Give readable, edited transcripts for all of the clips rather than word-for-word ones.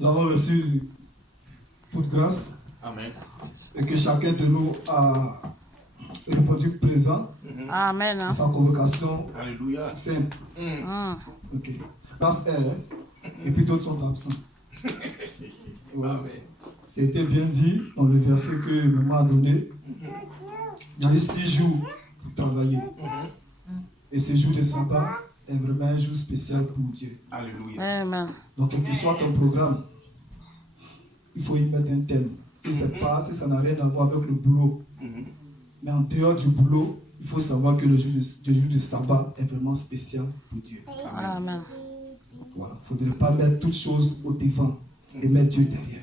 Nous avons reçu toute grâce. Amen. Et que chacun de nous a répondu présent. Amen. À sa convocation. Alléluia. Simple. Ok. Grâce est, et puis d'autres sont absents. Voilà. C'était bien dit dans le verset que maman a donné. Il y a eu 6 jours pour travailler. Et ce jour de sabbat est vraiment un jour spécial pour Dieu. Alléluia. Amen. Donc, quel que soit ton programme, il faut y mettre un thème. Si ça n'a rien à voir avec le boulot. Mais en dehors du boulot, il faut savoir que le jour de sabbat est vraiment spécial pour Dieu. Amen. Voilà. Il ne faudrait pas mettre toutes choses au devant et mettre Dieu derrière.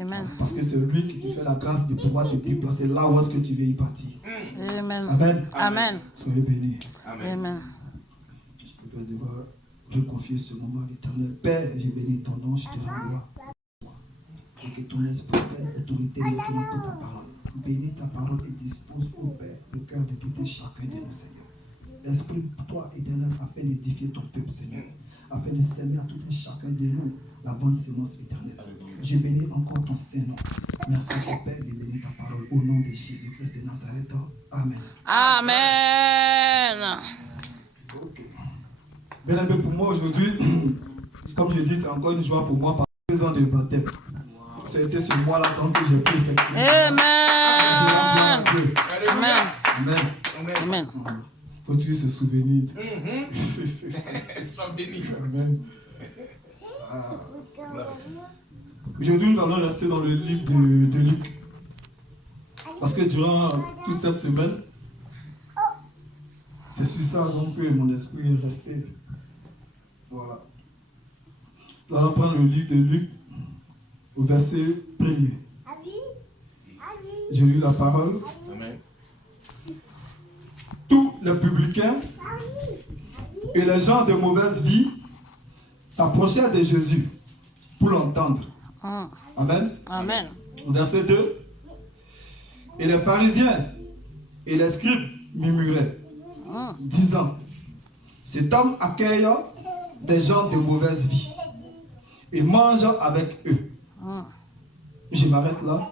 Amen. Parce que c'est lui qui te fait la grâce de pouvoir te déplacer là où est-ce que tu veux y partir. Amen. Amen. Amen. Soyez bénis. Amen. Je vais devoir reconfier ce moment à l'Éternel. Père, j'ai béni ton nom, je te rends gloire. Et que ton esprit pleine autorité maintenant pour ta parole. Bénis ta parole et dispose au Père le cœur de tout et chacun de nous, Seigneur. L'Esprit pour toi, Éternel, afin d'édifier ton peuple, Seigneur. Afin de s'aimer à tout et chacun de nous la bonne sémence éternelle. Je bénis encore ton Saint-Nom. Merci, mon Père, de bénir ta parole au nom de Jésus-Christ de Nazareth. Amen. Amen. Ok. Bien aimé, pour moi aujourd'hui, comme je dis, c'est encore une joie pour moi par 2 ans de baptême. C'était ce mois-là donc que j'ai pu effectuer. Amen. Amen. Amen. Amen. Faut-il se souvenir? Sois béni. Amen. Aujourd'hui, nous allons rester dans le livre de Luc. Parce que durant toute cette semaine, c'est sur ça donc que mon esprit est resté. Voilà. Nous allons prendre le livre de Luc au verset 1er. J'ai lu la parole. Amen. Tous les publicains et les gens de mauvaise vie s'approchèrent de Jésus pour l'entendre. Amen. Amen. Verset 2. Et les pharisiens et les scribes murmuraient, disant, cet homme accueille des gens de mauvaise vie et mange avec eux. Je m'arrête là.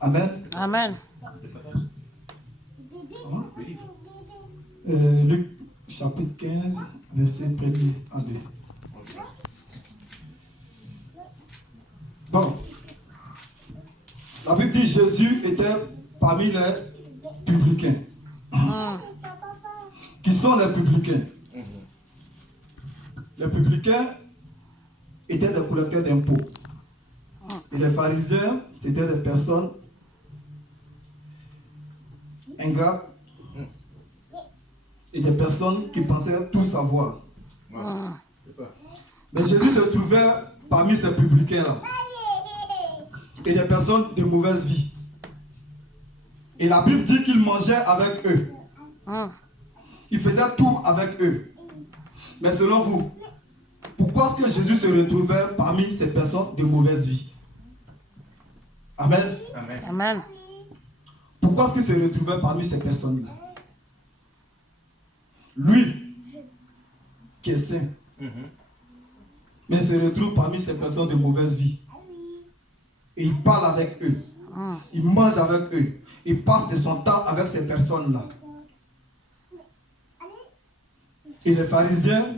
Amen. Amen. Luc chapitre 15, verset 1er à 2. Bon. La Bible dit Jésus était parmi les publicains. Qui sont les publicains? Les publicains étaient des collecteurs d'impôts. Et les pharisiens, c'était des personnes ingrates et des personnes qui pensaient tout savoir. Mais Jésus se trouvait parmi ces publicains-là et des personnes de mauvaise vie. Et la Bible dit qu'il mangeait avec eux. Il faisait tout avec eux. Mais selon vous, pourquoi est-ce que Jésus se retrouvait parmi ces personnes de mauvaise vie? Amen. Amen. Amen. Pourquoi est-ce qu'il se retrouvait parmi ces personnes-là? Lui, qui est saint, mais il se retrouve parmi ces personnes de mauvaise vie. Et il parle avec eux. Il mange avec eux. Il passe de son temps avec ces personnes-là. Et les pharisiens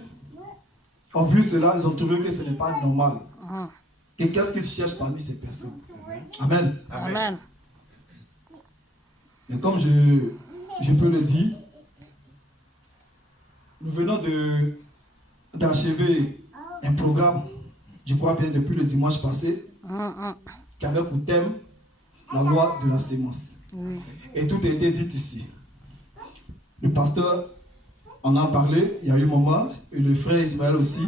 ont vu cela, ils ont trouvé que ce n'est pas normal. Et qu'est-ce qu'ils cherchent parmi ces personnes? Amen. Amen. Mais comme je peux le dire, nous venons d'achever un programme, je crois bien depuis le dimanche passé, qui avait pour thème la loi de la sémence. Et tout a été dit ici. Le pasteur en a parlé, il y a eu un moment, et le frère Ismaël aussi.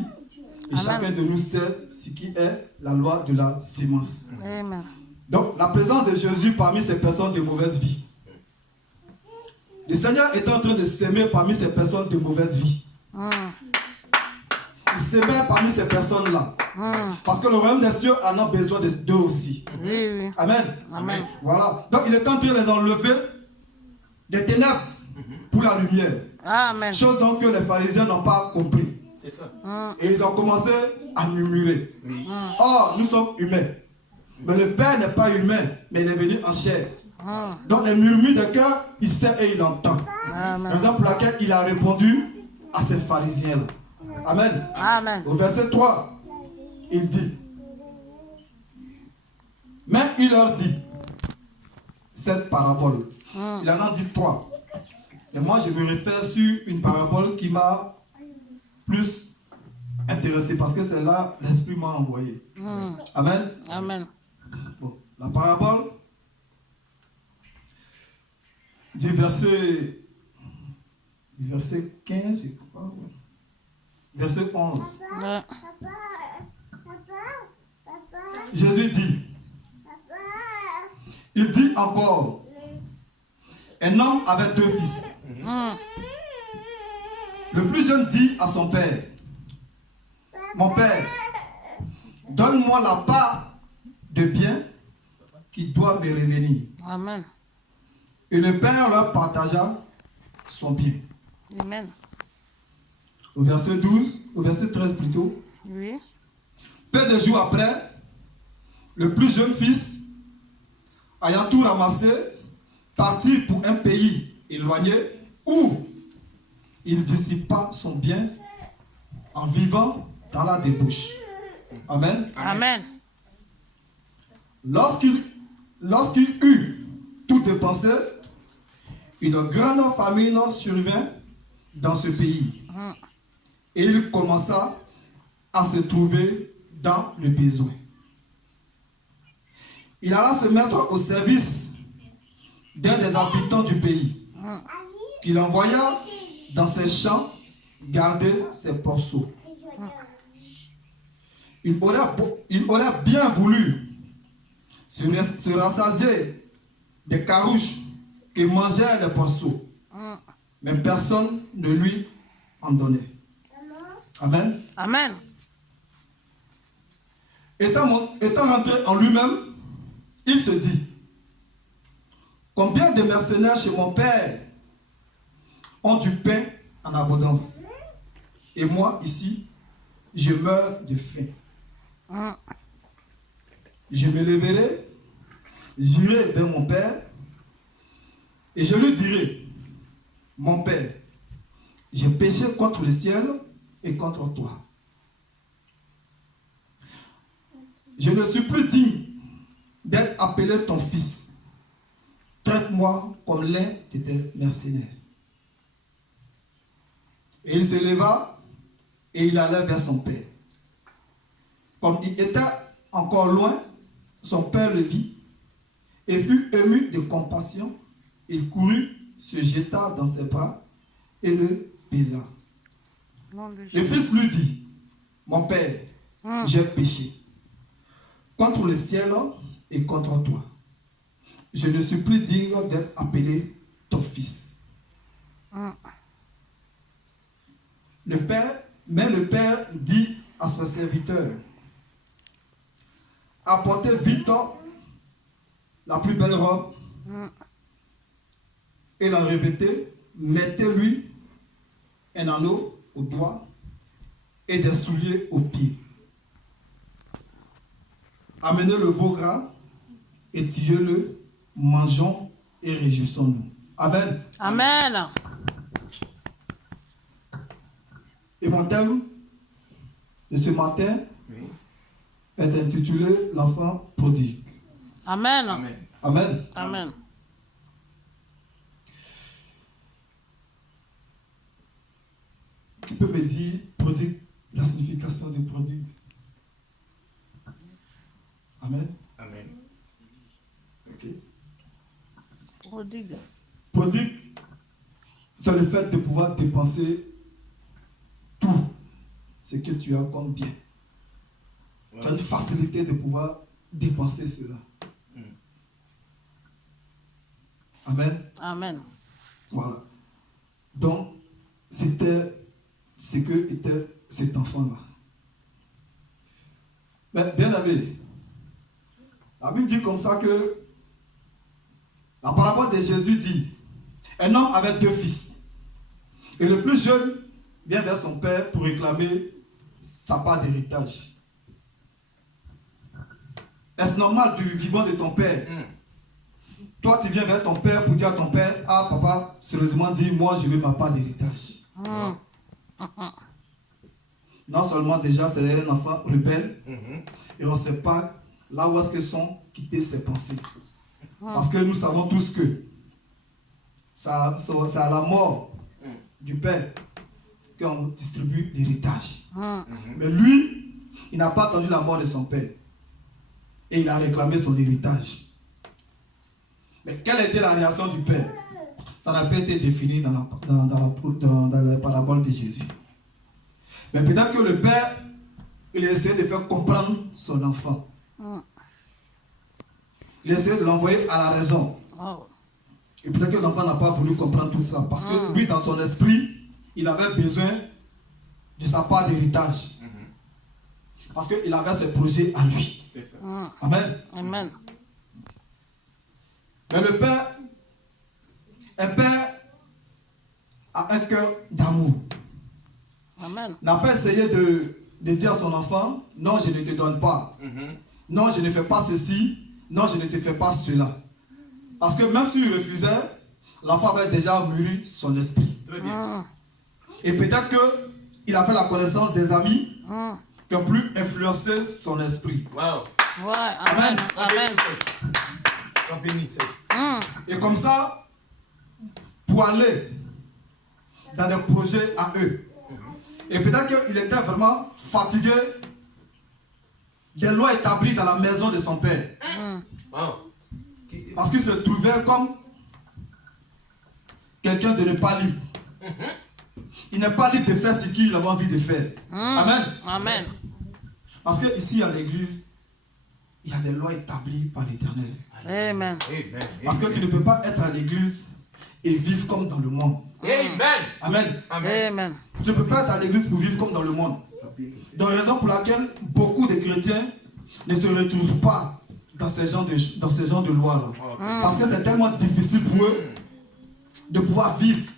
Et Amen. chacun de nous sait ce qui est la loi de la sémence. Amen. Donc, la présence de Jésus parmi ces personnes de mauvaise vie. Le Seigneur est en train de s'aimer parmi ces personnes de mauvaise vie. Il s'aimait parmi ces personnes-là. Parce que le royaume des cieux en a besoin d'eux aussi. Oui. Amen. Amen. Voilà. Donc, il est en train de les enlever des ténèbres pour la lumière. Amen. Chose donc que les pharisiens n'ont pas compris. C'est ça. Et ils ont commencé à murmurer. Oui. Or, nous sommes humains. Mais le Père n'est pas humain, mais il est venu en chair. Donc les murmures de cœur, il sait et il entend. Amen. Raison pour laquelle il a répondu à ces pharisiens-là. Amen. Amen. Au verset 3, il dit, mais il leur dit, cette parabole. Il en a dit 3. Et moi, je me réfère sur une parabole qui m'a plus intéressé parce que c'est là l'Esprit m'a envoyé. Amen. Amen. Bon, la parabole du verset 15, je crois, ouais. Verset 11. Ouais. Jésus dit, il dit encore, un homme avait 2 fils. Le plus jeune dit à son père, mon père, donne-moi la part de bien qui doit me revenir. Amen. Et le père leur partagea son bien. Amen. Au verset 12, au verset 13 plutôt. Oui. Peu de jours après, le plus jeune fils, ayant tout ramassé, partit pour un pays éloigné où il dissipa son bien en vivant dans la débauche. Amen. Amen. Lorsqu'il eut tout dépensé, une grande famine survint dans ce pays. Et il commença à se trouver dans le besoin. Il alla se mettre au service d'un des habitants du pays, qu'il envoya dans ses champs garder ses porceaux. Il aurait bien voulu se rassasier des carouches que mangeaient les porceaux, mais personne ne lui en donnait. Amen. Amen. Étant rentré en lui-même, il se dit, combien de mercenaires chez mon père ont du pain en abondance, et moi ici, je meurs de faim. Je me lèverai, j'irai vers mon père, et je lui dirai, mon père, j'ai péché contre le ciel et contre toi. Je ne suis plus digne d'être appelé ton fils. Traite-moi comme l'un de tes mercenaires. Et il se leva et il allait vers son père. Comme il était encore loin, son père le vit et fut ému de compassion. Il courut, se jeta dans ses bras et le baisa. Le fils lui dit, mon père, j'ai péché contre le ciel et contre toi. Je ne suis plus digne d'être appelé ton fils. Le père dit à son serviteur, apportez vite la plus belle robe et la revêtez, mettez-lui un anneau au doigt et des souliers aux pieds. Amenez le veau gras et tuez-le, mangeons et réjouissons-nous. Amen. Amen. Et mon thème de ce matin est intitulé l'enfant prodigue. Amen. Amen. Amen. Amen. Qui peut me dire prodigue, la signification de prodigue? Amen. Amen. Ok. Prodigue. Prodigue, c'est le fait de pouvoir dépenser tout ce que tu as comme bien. Ouais. Tu as une facilité de pouvoir dépenser cela. Amen. Amen. Voilà. Donc, c'était ce que était cet enfant-là. Mais bien aimé, la Bible dit comme ça que la parabole de Jésus dit, un homme avait 2 fils. Et le plus jeune vient vers son père pour réclamer sa part d'héritage. Est-ce normal du vivant de ton père? Toi, tu viens vers ton père pour dire à ton père, ah papa, sérieusement dis, moi je veux ma part d'héritage. Non seulement déjà c'est un enfant rebelle, et on ne sait pas là où est-ce que sont quittées ses pensées. Parce que nous savons tous que c'est à la mort du père qu'on distribue l'héritage. Mais lui, il n'a pas attendu la mort de son père. Et il a réclamé son héritage. Mais quelle était la réaction du père? Ça n'a pas été défini dans la parabole de Jésus. Mais peut-être que le père, il a essayé de faire comprendre son enfant. Il a essayé de l'envoyer à la raison. Et peut-être que l'enfant n'a pas voulu comprendre tout ça. Parce que lui, dans son esprit, il avait besoin de sa part d'héritage. Parce qu'il avait ce projet à lui. Amen. Amen. Mais le père, un père a un cœur d'amour. Amen. N'a pas essayé de dire à son enfant, non, je ne te donne pas. Non, je ne fais pas ceci. Non, je ne te fais pas cela. Parce que même s'il refusait, l'enfant avait déjà mûri son esprit. Et peut-être qu'il a fait la connaissance des amis qui ont pu influencer son esprit. Wow. Ouais, amen. Amen. Et comme ça, pour aller dans des projets à eux. Et peut-être qu'il était vraiment fatigué des lois établies dans la maison de son père. Parce qu'il se trouvait comme quelqu'un de ne pas libre. Il n'est pas libre de faire ce qu'il avait envie de faire. Amen. Amen. Parce que ici à l'église, il y a des lois établies par l'Éternel. Amen. Parce que tu ne peux pas être à l'église et vivre comme dans le monde. Amen. Amen. Tu ne peux pas être à l'église pour vivre comme dans le monde. Donc, raison pour laquelle beaucoup de chrétiens ne se retrouvent pas dans ces genres de lois-là. Parce que c'est tellement difficile pour eux de pouvoir vivre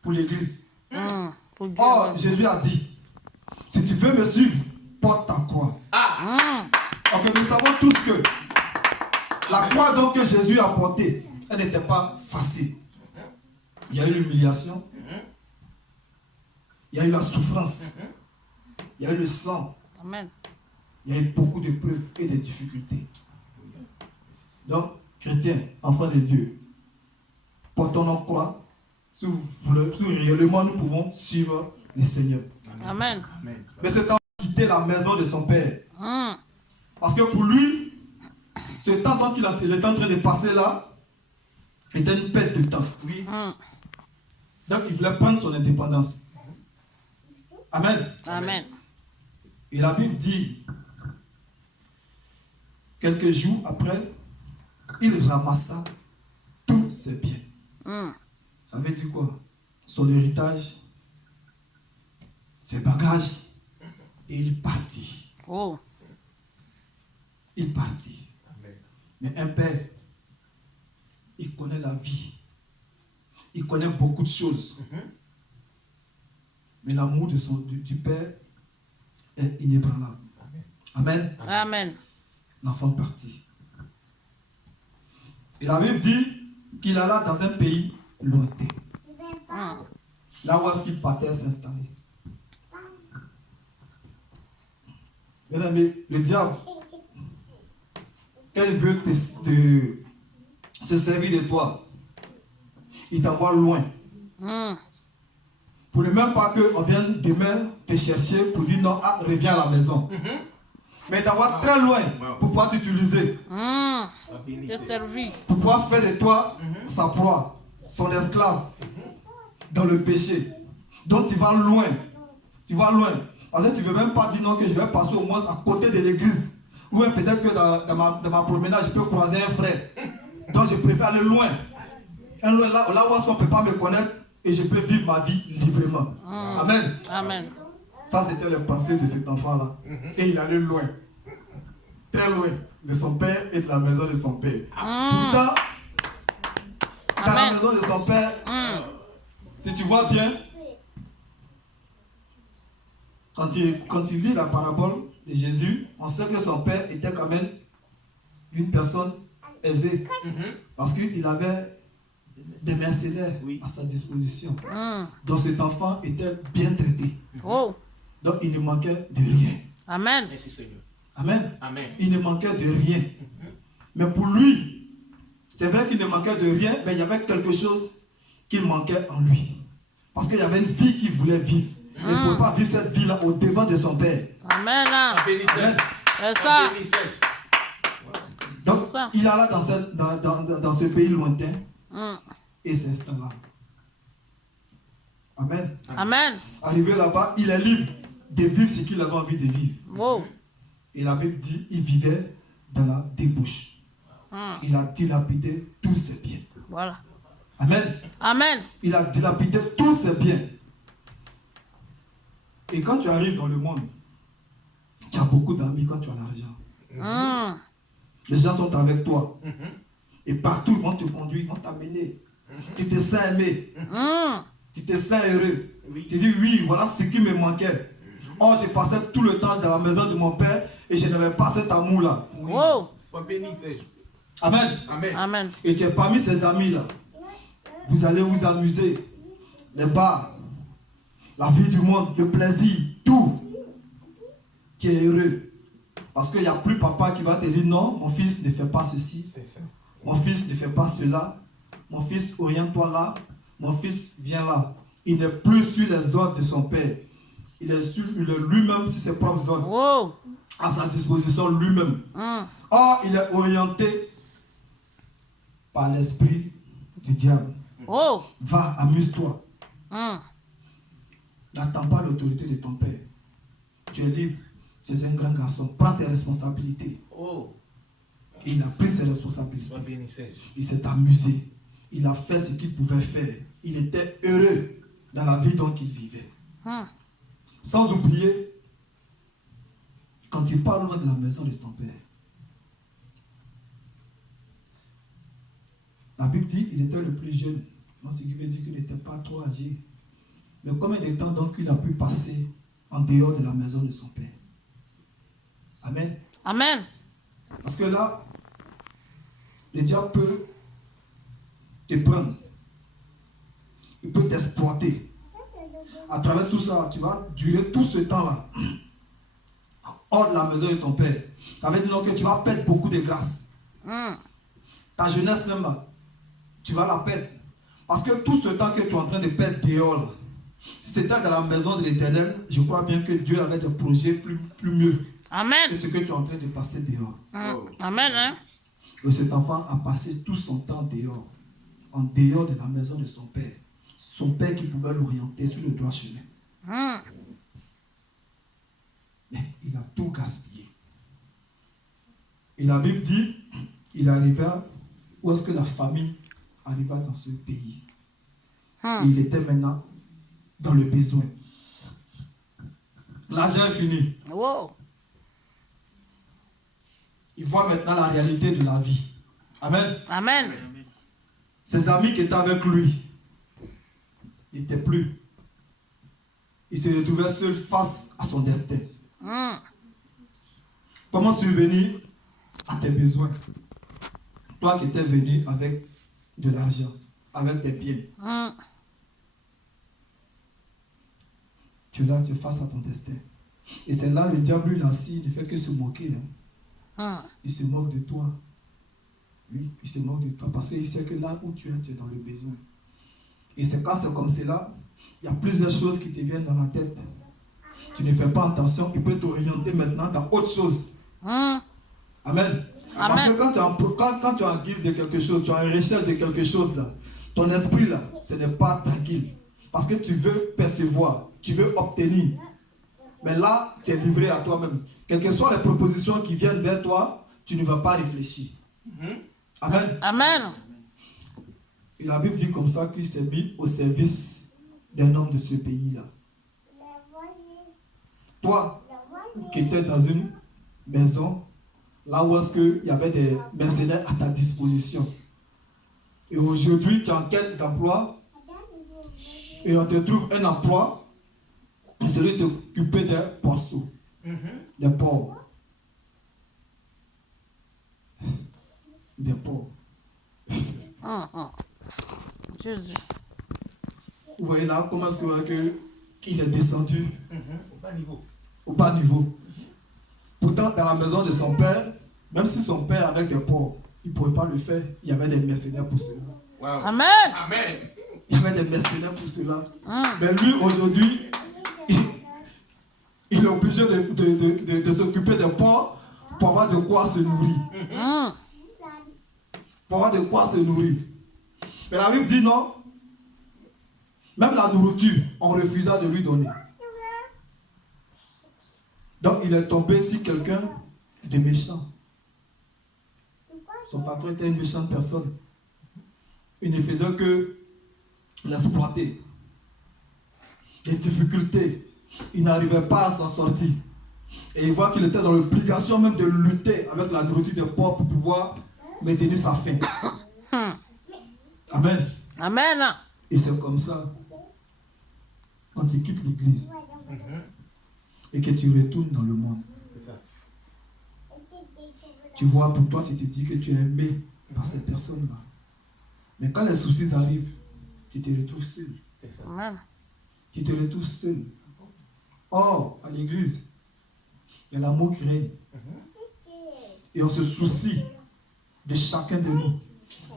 pour l'église. Or, Jésus a dit, si tu veux me suivre, porte ta croix. Donc, nous savons tous que la croix donc que Jésus a portée, elle n'était pas facile. Il y a eu l'humiliation, il y a eu la souffrance, il y a eu le sang, Amen. il y a eu beaucoup de preuves et de difficultés. Donc, chrétiens, enfants de Dieu, portons nos croix, si réellement nous pouvons suivre le Seigneur. Amen. Mais c'est temps de quitter la maison de son père. Parce que pour lui, ce temps donc qu'il est en train de passer là, était une perte de temps. Donc il voulait prendre son indépendance. Amen. Amen. Et la Bible dit, quelques jours après, il ramassa tous ses biens. Ça veut dire quoi? Son héritage, ses bagages, et il partit. Il partit. Mais un père, il connaît la vie. Il connaît beaucoup de choses. Mais l'amour du père est inébranlable. Amen. Amen. L'enfant partit. Et la Bible dit qu'il alla dans un pays lointain. Là où est-ce qu'il partait s'installer. Bien aimé, le diable, quand il veut se servir de toi, il t'envoie loin. Pour ne même pas qu'on vienne demain te chercher pour dire non, reviens à la maison. Mais il t'envoie très loin pour pouvoir t'utiliser. Pour pouvoir faire de toi sa proie, son esclave, dans le péché. Donc tu vas loin. Tu vas loin. Parce que tu ne veux même pas dire non que je vais passer au moins à côté de l'église. Ou peut-être que dans ma promenade, je peux croiser un frère. Donc je préfère aller loin. Là où on ne peut pas me connaître et je peux vivre ma vie librement. Amen. Amen. Ça, c'était le passé de cet enfant-là. Et il allait loin. Très loin de son père et de la maison de son père. Pourtant, dans la maison de son père, si tu vois bien, quand il lit la parabole de Jésus, on sait que son père était quand même une personne aisée. Parce qu'il avait des mercenaires à sa disposition. Donc cet enfant était bien traité. Oh. Donc il ne manquait de rien. Amen. Merci Seigneur. Amen. Amen. Il ne manquait de rien. Mais pour lui, c'est vrai qu'il ne manquait de rien, mais il y avait quelque chose qui manquait en lui. Parce qu'il y avait une vie qu'il voulait vivre. Il ne pouvait pas vivre cette vie-là au devant de son père. Amen. Un bénissage. C'est ça. Un bénissage. Donc, ça. il alla dans ce pays lointain Mm. et s'installa. Amen. Amen. Arrivé là-bas, il est libre de vivre ce qu'il avait envie de vivre. Oh. Et la Bible dit il vivait dans la débauche. Il a dilapidé tous ses biens. Voilà. Amen. Amen. Il a dilapidé tous ses biens. Et quand tu arrives dans le monde, tu as beaucoup d'amis quand tu as l'argent. Les gens sont avec toi. Et partout, ils vont te conduire, ils vont t'amener. Tu te sens aimé. Tu te sens heureux. Tu dis oui, voilà ce qui me manquait. Oh, j'ai passé tout le temps dans la maison de mon père et je n'avais pas cet amour-là. Oh. Sois béni, frère. Amen. Amen. Amen. Et tu es parmi ces amis-là. Vous allez vous amuser. Les bars, la vie du monde, le plaisir, tout. Tu es heureux. Parce qu'il n'y a plus papa qui va te dire non, mon fils ne fait pas ceci. Mon fils ne fait pas cela. Mon fils, oriente-toi là. Mon fils, viens là. Il n'est plus sur les ordres de son père. Il est lui-même sur ses propres ordres. Oh. À sa disposition lui-même. Or, il est orienté par l'esprit du diable. Oh. Va, amuse-toi. N'attends pas l'autorité de ton père. Tu es libre. Tu es un grand garçon. Prends tes responsabilités. Oh. Il a pris ses Sois responsabilités. béni, Seigneur. Il s'est amusé. Il a fait ce qu'il pouvait faire. Il était heureux dans la vie dont il vivait. Sans oublier, quand il parle loin de la maison de ton père, la Bible dit qu'il était le plus jeune. Donc, ce qui veut dire qu'il n'était pas trop âgé. Mais combien de temps donc il a pu passer en dehors de la maison de son père? Amen. Amen. Parce que là, le diable peut te prendre. Il peut t'exploiter. À travers tout ça, tu vas durer tout ce temps-là hors de la maison de ton père. Ça veut dire donc que tu vas perdre beaucoup de grâce. Ta jeunesse même, là, tu vas la perdre. Parce que tout ce temps que tu es en train de perdre dehors, là, si c'était dans la maison de l'Éternel, je crois bien que Dieu avait des projets plus mieux Amen. que ce que tu es en train de passer dehors. Amen. Hein? Et cet enfant a passé tout son temps dehors, en dehors de la maison de son père. Son père qui pouvait l'orienter sur le droit chemin. Mais il a tout gaspillé. Et la Bible dit, il arriva, où est-ce que la famille arriva dans ce pays. Et il était maintenant dans le besoin. L'argent est fini. Wow. Il voit maintenant la réalité de la vie. Amen. Amen. Ses amis qui étaient avec lui n'étaient plus. Il se retrouvait seul face à son destin. Comment subvenir à tes besoins? Toi qui étais venu avec de l'argent, avec des biens. Tu es là, tu es face à ton destin. Et c'est là le diable, lui, il ne fait que se moquer. Il se moque de toi. Oui, il se moque de toi parce qu'il sait que là où tu es dans le besoin. Et c'est quand c'est comme cela, il y a plusieurs choses qui te viennent dans la tête. Tu ne fais pas attention, il peut t'orienter maintenant dans autre chose. Amen. Parce que quand tu es en guise de quelque chose, tu es en recherche de quelque chose là, ton esprit là, ce n'est pas tranquille. Parce que tu veux percevoir, tu veux obtenir. Mais là, tu es livré à toi-même. Quelles que soient les propositions qui viennent vers toi, tu ne vas pas réfléchir. Amen. Amen. Et la Bible dit comme ça qu'il s'est mis au service d'un homme de ce pays-là. Toi, qui étais dans une maison, là où est-ce qu'il y avait des mercenaires à ta disposition. Et aujourd'hui, tu es en quête d'emploi et on te trouve un emploi il serait d'occuper des porceaux, des pauvres. Des pauvres. Jésus. Vous voyez là comment est-ce qu'il est descendu Au bas niveau. au bas niveau. Pourtant, dans la maison de son père, même si son père avait des pauvres, il ne pouvait pas le faire. Il y avait des mercenaires pour cela. Wow. Amen. Amen. Il y avait des mercenaires pour cela. Mais lui, aujourd'hui, il est obligé de s'occuper des pauvres pour avoir de quoi se nourrir. Pour avoir de quoi se nourrir. Mais la Bible dit non. Même la nourriture, on refusa de lui donner. Donc il est tombé sur quelqu'un de méchant. Son patron était une méchante personne. Il ne faisait que l'exploiter. Des difficultés. Il n'arrivait pas à s'en sortir. Et il voit qu'il était dans l'obligation même de lutter avec la nourriture des pauvres pour pouvoir maintenir sa faim. Amen. Amen. Et c'est comme ça, quand tu quittes l'église et que tu retournes dans le monde, tu vois, pour toi, tu te dis que tu es aimé par cette personne-là. Mais quand les soucis arrivent, tu te retrouves seul. Amen. Tu te retrouves seul. Or, à l'église, il y a l'amour qui règne. Et on se soucie de chacun de nous.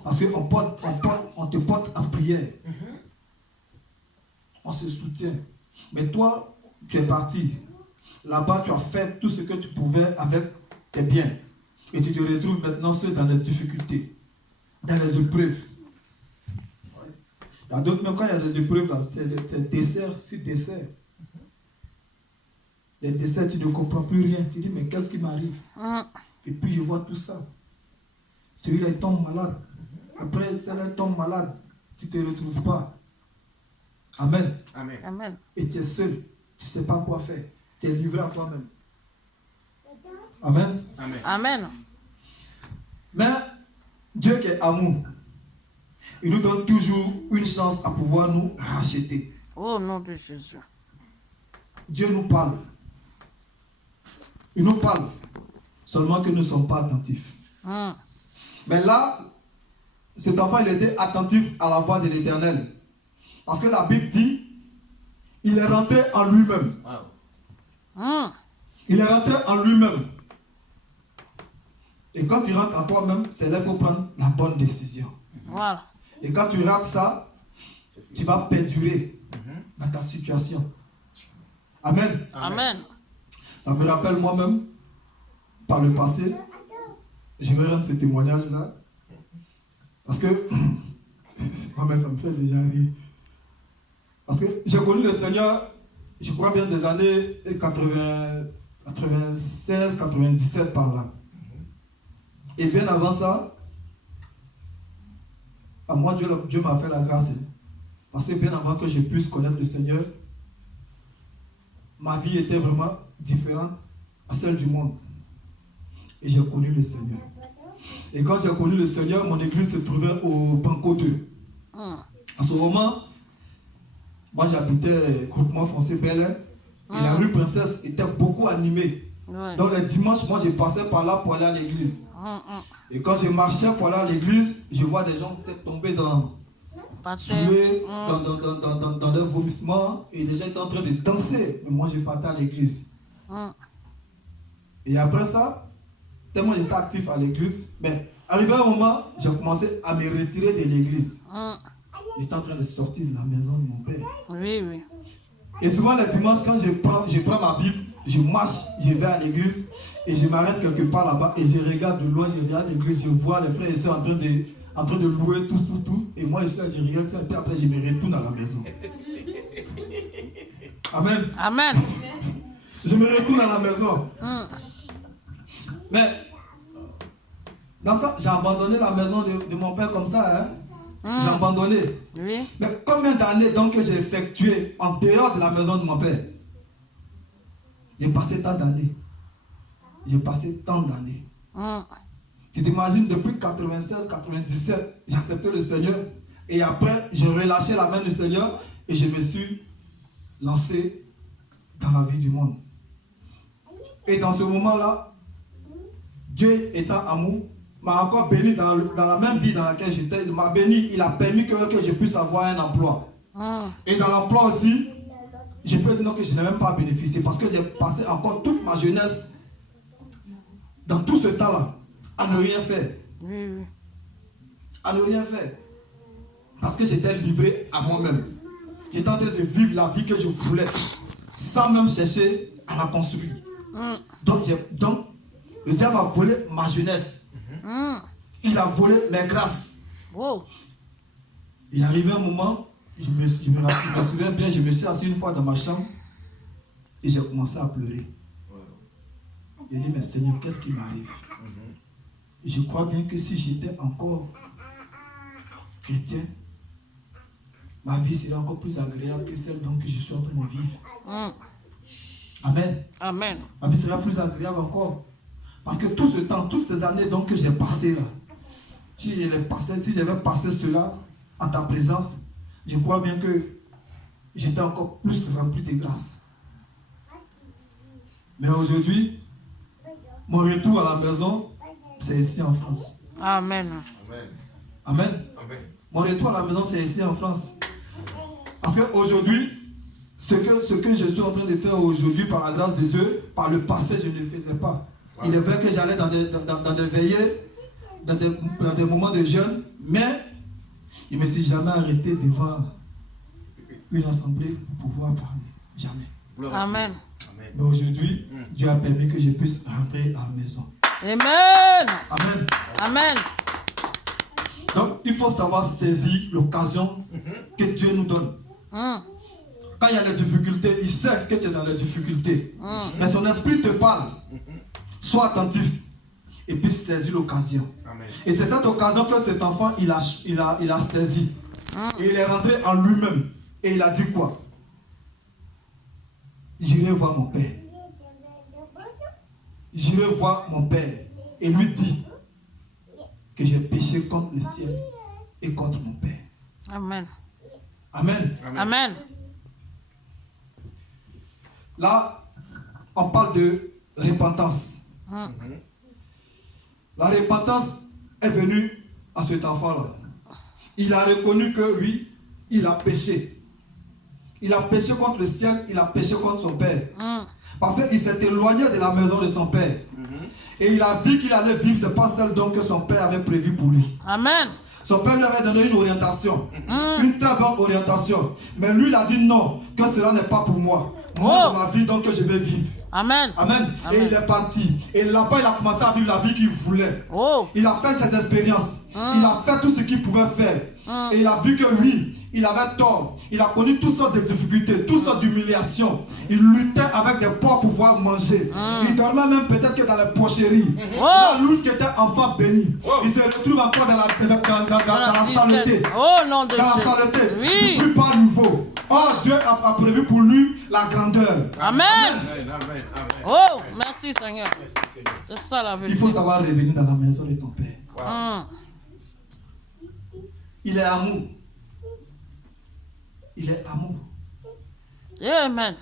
Parce qu'on te porte en prière. On se soutient. Mais toi, tu es parti. Là-bas, tu as fait tout ce que tu pouvais avec tes biens. Et tu te retrouves maintenant seul dans les difficultés, dans les épreuves. Il y a d'autres, même quand il y a des épreuves, là, c'est dessert sur dessert. Des desserts, tu ne comprends plus rien. Tu dis, mais qu'est-ce qui m'arrive? Et puis je vois tout ça. Celui-là, il tombe malade. Après, celui-là, il tombe malade. Tu ne te retrouves pas. Amen. Amen. Amen. Et tu es seul. Tu ne sais pas quoi faire. Tu es livré à toi-même. Amen. Amen. Amen. Mais Dieu qui est amour, il nous donne toujours une chance à pouvoir nous racheter. Au nom de Jésus. Dieu nous parle. Il nous parle. Seulement que nous ne sommes pas attentifs. Mais là, cet enfant, il était attentif à la voix de l'Éternel. Parce que la Bible dit, il est rentré en lui-même. Wow. Il est rentré en lui-même. Et quand tu rentres en toi-même, c'est là qu'il faut prendre la bonne décision. Voilà. Et quand tu rates ça, tu vas perdurer dans ta situation. Amen. Amen. Ça me rappelle moi-même, par le passé, je vais rendre ce témoignage-là. Parce que, moi-même, ça me fait déjà rire. Parce que j'ai connu le Seigneur, je crois bien des années 96, 97 par là. Et bien avant ça, à moi, Dieu m'a fait la grâce. Parce que bien avant que je puisse connaître le Seigneur, ma vie était vraiment différente à celle du monde. Et j'ai connu le Seigneur. Et quand j'ai connu le Seigneur, mon église se trouvait au Banco 2. À ce moment, moi j'habitais groupement foncé Bel-Air. Et la rue Princesse était beaucoup animée. Donc les dimanches, moi je passais par là pour aller à l'église. Et quand je marchais pour aller à l'église, je vois des gens peut-être tomber saoulés dans leurs vomissements. Et des gens étaient en train de danser. Mais moi je partais à l'église. Et après ça, tellement j'étais actif à l'église, mais arrivé un moment, j'ai commencé à me retirer de l'église. J'étais en train de sortir de la maison de mon père. Oui, oui. Et souvent les dimanches, quand je prends ma Bible, je marche, je vais à l'église et je m'arrête quelque part là-bas et je regarde de loin, je regarde l'église, je vois les frères et sœurs en train de louer tout. Et moi je suis là, je regarde ça et puis après je me retourne à la maison. Amen. Amen. Je me retourne à la maison. Mais dans ça, j'ai abandonné la maison de mon père comme ça. Hein? J'ai abandonné. Oui. Mais combien d'années donc que j'ai effectué en dehors de la maison de mon père? J'ai passé tant d'années. J'ai passé tant d'années. Tu t'imagines, depuis 96, 97, j'ai accepté le Seigneur. Et après, j'ai relâché la main du Seigneur et je me suis lancé dans la vie du monde. Et dans ce moment-là, Dieu étant amour, m'a encore béni dans la même vie dans laquelle j'étais. Il m'a béni, il a permis que je puisse avoir un emploi. Et dans l'emploi aussi, je peux dire que je n'ai même pas bénéficié parce que j'ai passé encore toute ma jeunesse dans tout ce temps-là à ne rien faire. À ne rien faire. Parce que j'étais livré à moi-même. J'étais en train de vivre la vie que je voulais sans même chercher à la construire. Donc, le diable a volé ma jeunesse. Il a volé mes grâces. Il est arrivé un moment, je me souviens bien, je me suis assis une fois dans ma chambre et j'ai commencé à pleurer. J'ai dit, mais Seigneur, qu'est-ce qui m'arrive? Et je crois bien que si j'étais encore chrétien, ma vie serait encore plus agréable que celle que je suis en train de vivre. Amen. Amen. Ma vie sera plus agréable encore. Parce que tout ce temps, toutes ces années donc que j'ai passées là, si j'avais passé cela à ta présence, je crois bien que j'étais encore plus rempli de grâce. Mais aujourd'hui, mon retour à la maison, c'est ici en France. Amen. Amen. Mon retour à la maison, c'est ici en France. Parce qu'aujourd'hui, ce que je suis en train de faire aujourd'hui par la grâce de Dieu, par le passé, je ne le faisais pas. Il est vrai que j'allais dans des veillées, dans des moments de jeûne, mais je ne me suis jamais arrêté devant une assemblée pour pouvoir parler. Jamais. Amen. Mais aujourd'hui, Dieu a permis que je puisse rentrer à la maison. Amen. Amen. Amen. Donc, il faut savoir saisir l'occasion que Dieu nous donne. Quand il y a des difficultés, il sait que tu es dans les difficultés. Mais son esprit te parle. Sois attentif et puis saisis l'occasion. Et c'est cette occasion que cet enfant, il a saisi. Et il est rentré en lui-même. Et il a dit quoi? J'irai voir mon père. J'irai voir mon père. Et lui dit que j'ai péché contre le ciel et contre mon père. Amen. Amen. Amen. Là, on parle de repentance. La repentance est venue à cet enfant-là. Il a reconnu que oui, il a péché. Il a péché contre le ciel, il a péché contre son père. Parce qu'il s'est éloigné de la maison de son père. Et il a vu qu'il allait vivre, ce n'est pas celle donc que son père avait prévu pour lui. Amen. Son père lui avait donné une orientation, une très bonne orientation. Mais lui, il a dit non, que cela n'est pas pour moi. Moi, c'est la vie donc que je vais vivre. Amen. Amen. Et il est parti. Et là-bas, il a commencé à vivre la vie qu'il voulait. Il a fait ses expériences. Il a fait tout ce qu'il pouvait faire. Et il a vu que oui, il avait tort. Il a connu toutes sortes de difficultés, toutes sortes d'humiliations. Il luttait avec des poids pour pouvoir manger. Il dormait même peut-être que dans les pocheries. Là, lui qui était enfant béni, il se retrouve encore dans la saleté. Non de dans la Dieu. saleté. Oui. Du plus pas nouveau. Oh, Dieu a prévu pour lui la grandeur. Amen. Oh, merci Seigneur. C'est ça la Il vérité. faut savoir revenir dans la maison de ton père. Il est amour. Il est amour. Amen.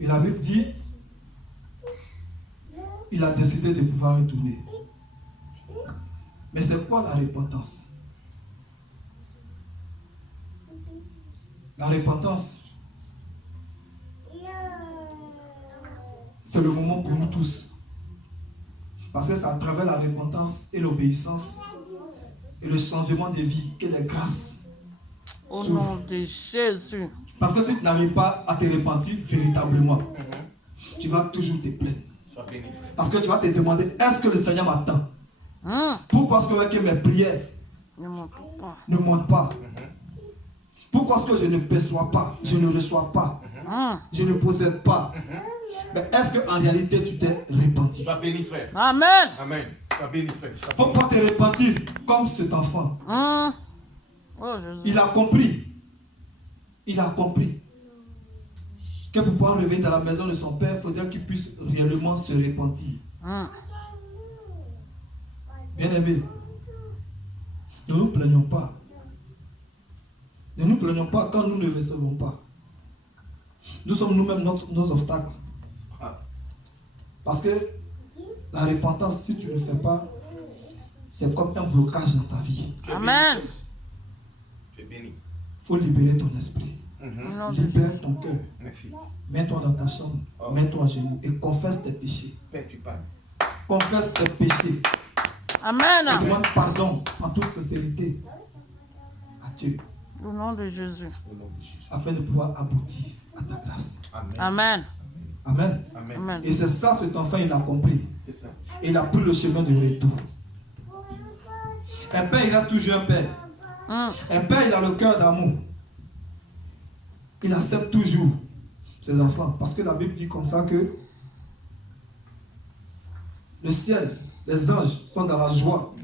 Et la Bible dit, il a décidé de pouvoir retourner. Mais c'est quoi la repentance? La repentance, c'est le moment pour nous tous. Parce que c'est à travers la repentance et l'obéissance et le changement de vie que les grâces Au s'ouvrent. nom de Jésus. Parce que si tu n'arrives pas à te repentir véritablement, tu vas toujours te plaindre. Parce que tu vas te demander, est-ce que le Seigneur m'attend? Pourquoi est-ce que mes prières Ne monte pas. ne montent pas? Pourquoi est-ce que je ne perçois pas, je ne reçois pas, je ne possède pas? Mais est-ce qu'en réalité tu t'es repenti? Tu vas bénir, frère. Amen. Amen. Tu vas bénir, frère. Il faut pas te repentir comme cet enfant. Oh, Jésus. Il a compris. Il a compris que pour pouvoir revenir dans la maison de son père, il faudrait qu'il puisse réellement se repentir. Bien aimé, ne nous plaignons pas. Ne nous plaignons pas quand nous ne recevons pas. Nous sommes nous-mêmes nos obstacles. Parce que la repentance, si tu ne le fais pas, c'est comme un blocage dans ta vie. Amen. Tu es béni. Il faut libérer ton esprit. Libère ton cœur. Merci. Mets-toi dans ta chambre. Mets-toi à genoux et confesse tes péchés. Père, tu parles. Confesse tes péchés. Amen. Et demande pardon en toute sincérité à Dieu. Au nom de Jésus. Au nom de Jésus. Afin de pouvoir aboutir à ta grâce. Amen. Amen. Amen. Amen. Amen. Et c'est ça, cet enfant, il a compris. C'est ça. Et il a pris le chemin de retour. Un père, il reste toujours un père. Un père, il a le cœur d'amour. Il accepte toujours ses enfants. Parce que la Bible dit comme ça que le ciel, les anges sont dans la joie.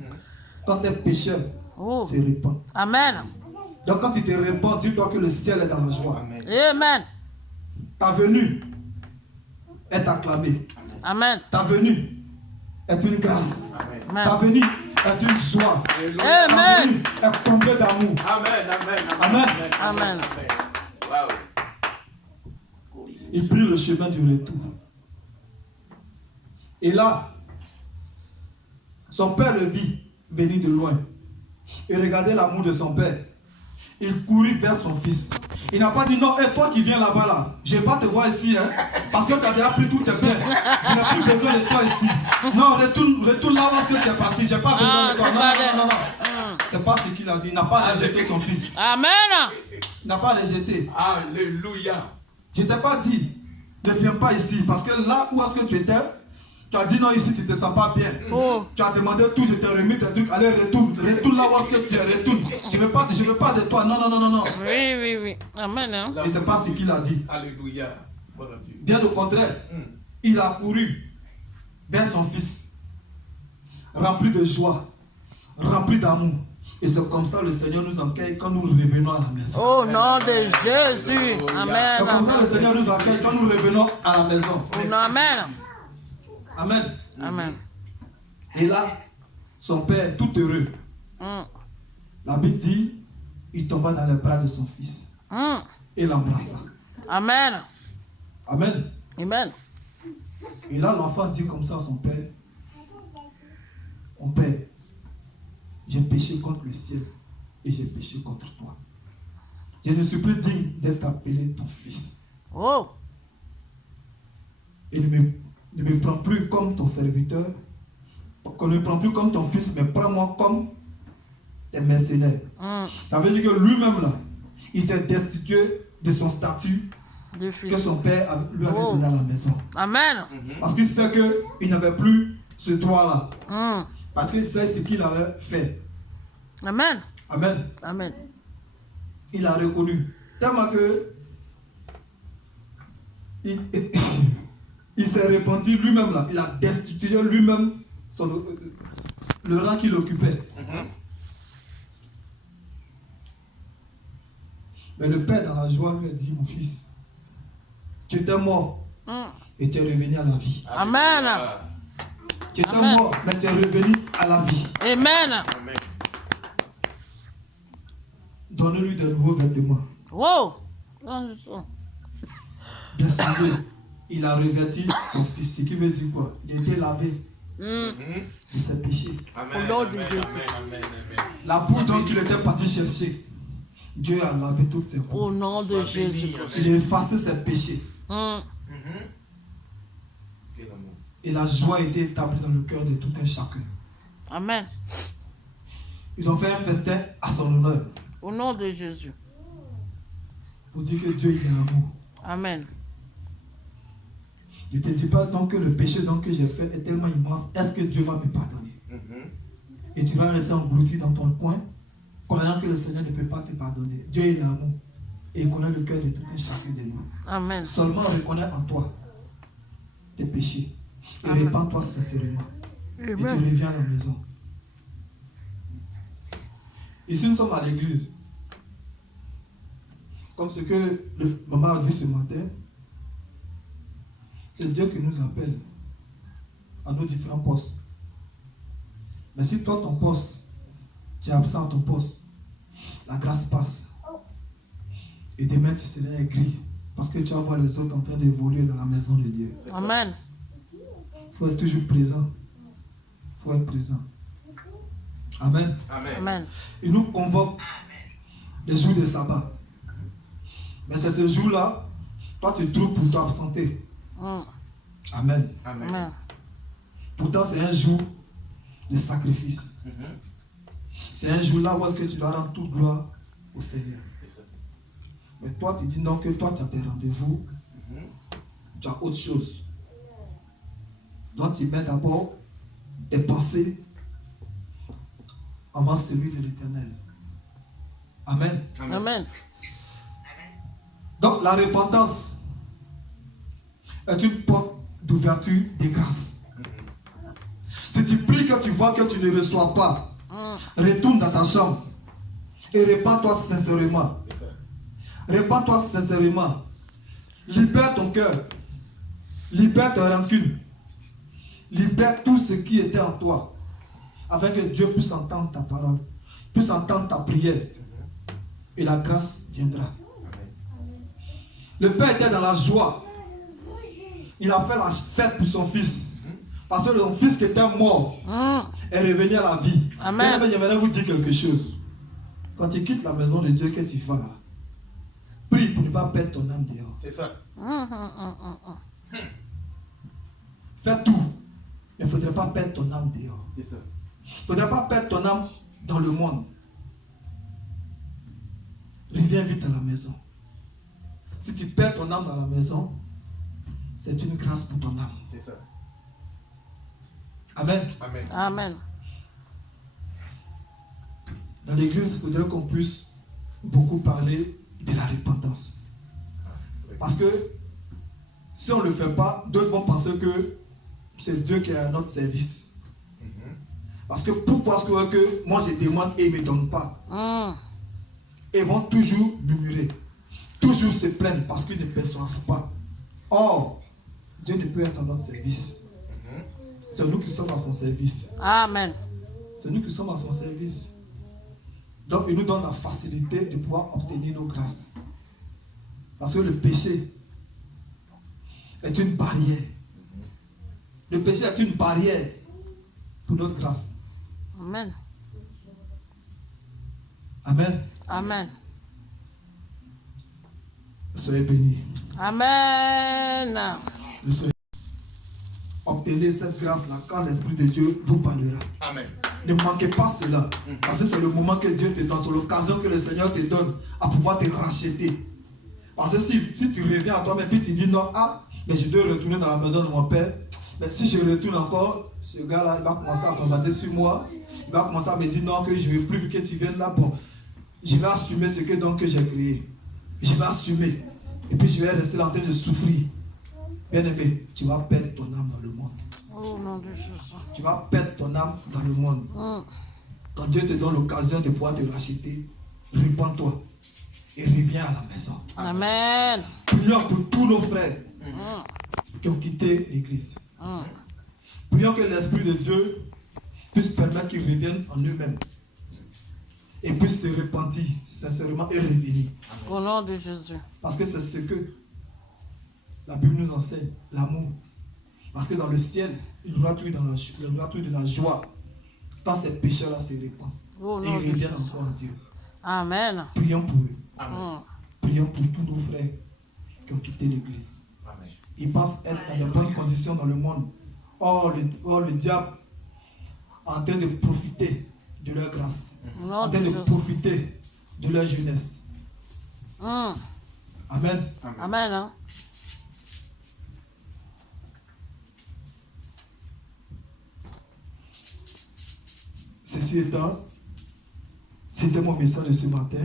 Quand un pécheur Oh. se répand. Amen. Donc quand tu te répands, dis-toi que le ciel est dans la joie. Amen. Amen. Ta venue est acclamée. Amen. Ta venue est une grâce. Amen. Ta venue est une joie. Ta Amen. venue est comblée d'amour. Amen. Amen. Amen. Amen. Wow. Il prit le chemin du retour. Et là, son père le vit venir de loin. Et regardez l'amour de son père. Il courut vers son fils. Il n'a pas dit non, et toi qui viens là-bas là, je ne vais pas te voir ici, hein, parce que tu as déjà pris tout tes biens. Je n'ai plus besoin de toi ici. Non, retourne là parce que tu es parti. Je n'ai pas besoin de toi. Non. C'est pas ce qu'il a dit. Il n'a pas rejeté son fils. Amen. Il n'a pas rejeté. Alléluia. Je ne t'ai pas dit, ne viens pas ici, parce que là où est-ce que tu étais, tu as dit non, ici tu ne te sens pas bien. Oh. Tu as demandé tout, je t'ai remis tes trucs, allez retourne là où est-ce que tu es, retourne. Je ne veux pas de toi, non. Oui. Amen. Hein? Et c'est pas ce qu'il a dit. Alléluia. Bon Dieu. Bien au contraire, il a couru vers son fils, rempli de joie, rempli d'amour. Et c'est comme ça le Seigneur nous accueille quand nous revenons à la maison. Au nom de Jésus. Amen. C'est comme ça le Seigneur nous accueille quand nous revenons à la maison. Au nom. Amen. Amen. Amen. Et là, son père, tout heureux, la Bible dit, il tomba dans les bras de son fils et l'embrassa. Amen. Amen. Amen. Et là, l'enfant dit comme ça à son père, mon père, j'ai péché contre le ciel et j'ai péché contre toi. Je ne suis plus digne d'être appelé ton fils. Oh. Et ne me prends plus comme ton serviteur, qu'on ne me prend plus comme ton fils, mais prends-moi comme des mercenaires. Ça veut dire que lui-même, là, il s'est destitué de son statut que son père lui avait donné à la maison. Amen. Parce qu'il sait qu'il n'avait plus ce droit-là. Parce qu'il sait ce qu'il avait fait. Amen. Amen. Amen. Il a reconnu. Tellement que il s'est repenti lui-même là. Il a destitué lui-même le rang qu'il occupait. Mais le père dans la joie lui a dit, mon fils, tu étais mort et tu es revenu à la vie. Amen. Tu étais mort, mais tu es revenu à la vie. Amen. Donne-lui de nouveaux vêtements. Wow. Bien sauvé. Il a revêti son fils. Ce qui veut dire quoi? Il était lavé de ses péchés. Amen. Au nom de Jésus. Amen. La boue donc il était parti chercher, Dieu a lavé toutes ses boues. Au nom de Jésus. Il a effacé ses péchés. Et la joie a été établie dans le cœur de tout un chacun. Amen. Ils ont fait un festin à son honneur. Au nom de Jésus. Pour dire que Dieu il est amour. Amen. Ne te dis pas donc que le péché donc que j'ai fait est tellement immense. Est-ce que Dieu va me pardonner? Et tu vas rester englouti dans ton coin, croyant que le Seigneur ne peut pas te pardonner. Dieu il est amour. Et il connaît le cœur de tout un chacun de nous. Amen. Seulement reconnais en toi tes péchés. Et répands-toi sincèrement. Et tu reviens à la maison. Ici nous sommes à l'église. Comme ce que le maman a dit ce matin. C'est Dieu qui nous appelle à nos différents postes. Mais si toi, ton poste, tu es absent à ton poste, la grâce passe. Et demain, tu seras aigri. Parce que tu vas voir les autres en train d'évoluer dans la maison de Dieu. Amen. Il faut être toujours présent. Il faut être présent. Amen. Amen. Il nous convoque les jours de sabbat. Mais c'est ce jour-là, toi tu trouves pour t'absenter. Amen. Amen. Pourtant, c'est un jour de sacrifice. C'est un jour là où est-ce que tu dois rendre toute gloire au Seigneur. Mais toi, tu dis non, que toi, tu as tes rendez-vous. Tu as autre chose. Donc, tu mets d'abord tes pensées avant celui de l'Éternel. Amen. Amen. Donc, la repentance est une porte d'ouverture des grâces. Si tu pries que tu vois que tu ne reçois pas, retourne dans ta chambre et répands-toi sincèrement. Répands-toi sincèrement. Libère ton cœur. Libère ta rancune. Libère tout ce qui était en toi. Afin que Dieu puisse entendre ta parole. Puisse entendre ta prière. Et la grâce viendra. Le Père était dans la joie. Il a fait la fête pour son fils. Parce que son fils qui était mort est revenu à la vie. Amen. Mais j'aimerais vous dire quelque chose. Quand tu quittes la maison de Dieu que tu vas, prie pour ne pas perdre ton âme dehors. C'est ça. Fais tout. Mais il ne faudrait pas perdre ton âme dehors. C'est ça. Il ne faudrait pas perdre ton âme dans le monde. Reviens vite à la maison. Si tu perds ton âme dans la maison, c'est une grâce pour ton âme. C'est ça. Amen. Amen. Amen. Dans l'église, il faudrait qu'on puisse beaucoup parler de la repentance. Parce que si on ne le fait pas, d'autres vont penser que c'est Dieu qui est à notre service. Parce que pourquoi est-ce que moi je demande et il ne me donne pas? Ils vont toujours murmurer, toujours se plaindre parce qu'ils ne perçoivent pas. Or, Dieu ne peut être à notre service. C'est nous qui sommes à son service. Amen. C'est nous qui sommes à son service. Donc, il nous donne la facilité de pouvoir obtenir nos grâces. Parce que le péché est une barrière. Le péché est une barrière pour notre grâce. Amen. Amen. Amen. Soyez bénis. Amen. Obtenez cette grâce-là quand l'Esprit de Dieu vous parlera. Amen. Ne manquez pas cela. Parce que c'est le moment que Dieu te donne, c'est l'occasion que le Seigneur te donne à pouvoir te racheter. Parce que si tu reviens à toi-même et tu dis non, mais je dois retourner dans la maison de mon père. Mais si je retourne encore, ce gars-là, il va commencer à combattre sur moi. Il va commencer à me dire non, que je ne veux plus que tu viennes là. Bon, je vais assumer ce que donc j'ai créé. Je vais assumer. Et puis je vais rester là en train de souffrir. Bien aimé, tu vas perdre ton âme dans le monde. Oh nom de Jésus. Tu vas perdre ton âme dans le monde. Quand Dieu te donne l'occasion de pouvoir te racheter, répands-toi et reviens à la maison. Amen. Prions pour tous nos frères qui ont quitté l'église. Prions que l'Esprit de Dieu puisse permettre qu'ils reviennent en eux-mêmes et puissent se repentir sincèrement et revenir. Au nom de Jésus. Parce que c'est ce que la Bible nous enseigne, l'amour. Parce que dans le ciel, il y aura tout de la joie quand ces pécheurs-là se répandent. Au Et nom ils de reviennent Jésus. encore en Dieu. Amen. Prions pour eux. Amen. Prions pour tous nos frères qui ont quitté l'église. Amen. Ils pensent être dans de bonnes conditions dans le monde. Or, le diable est en train de profiter de leur grâce. Au nom En de train de Jésus. profiter de leur jeunesse. Amen. Amen. Hein? Ceci étant, c'était mon message de ce matin.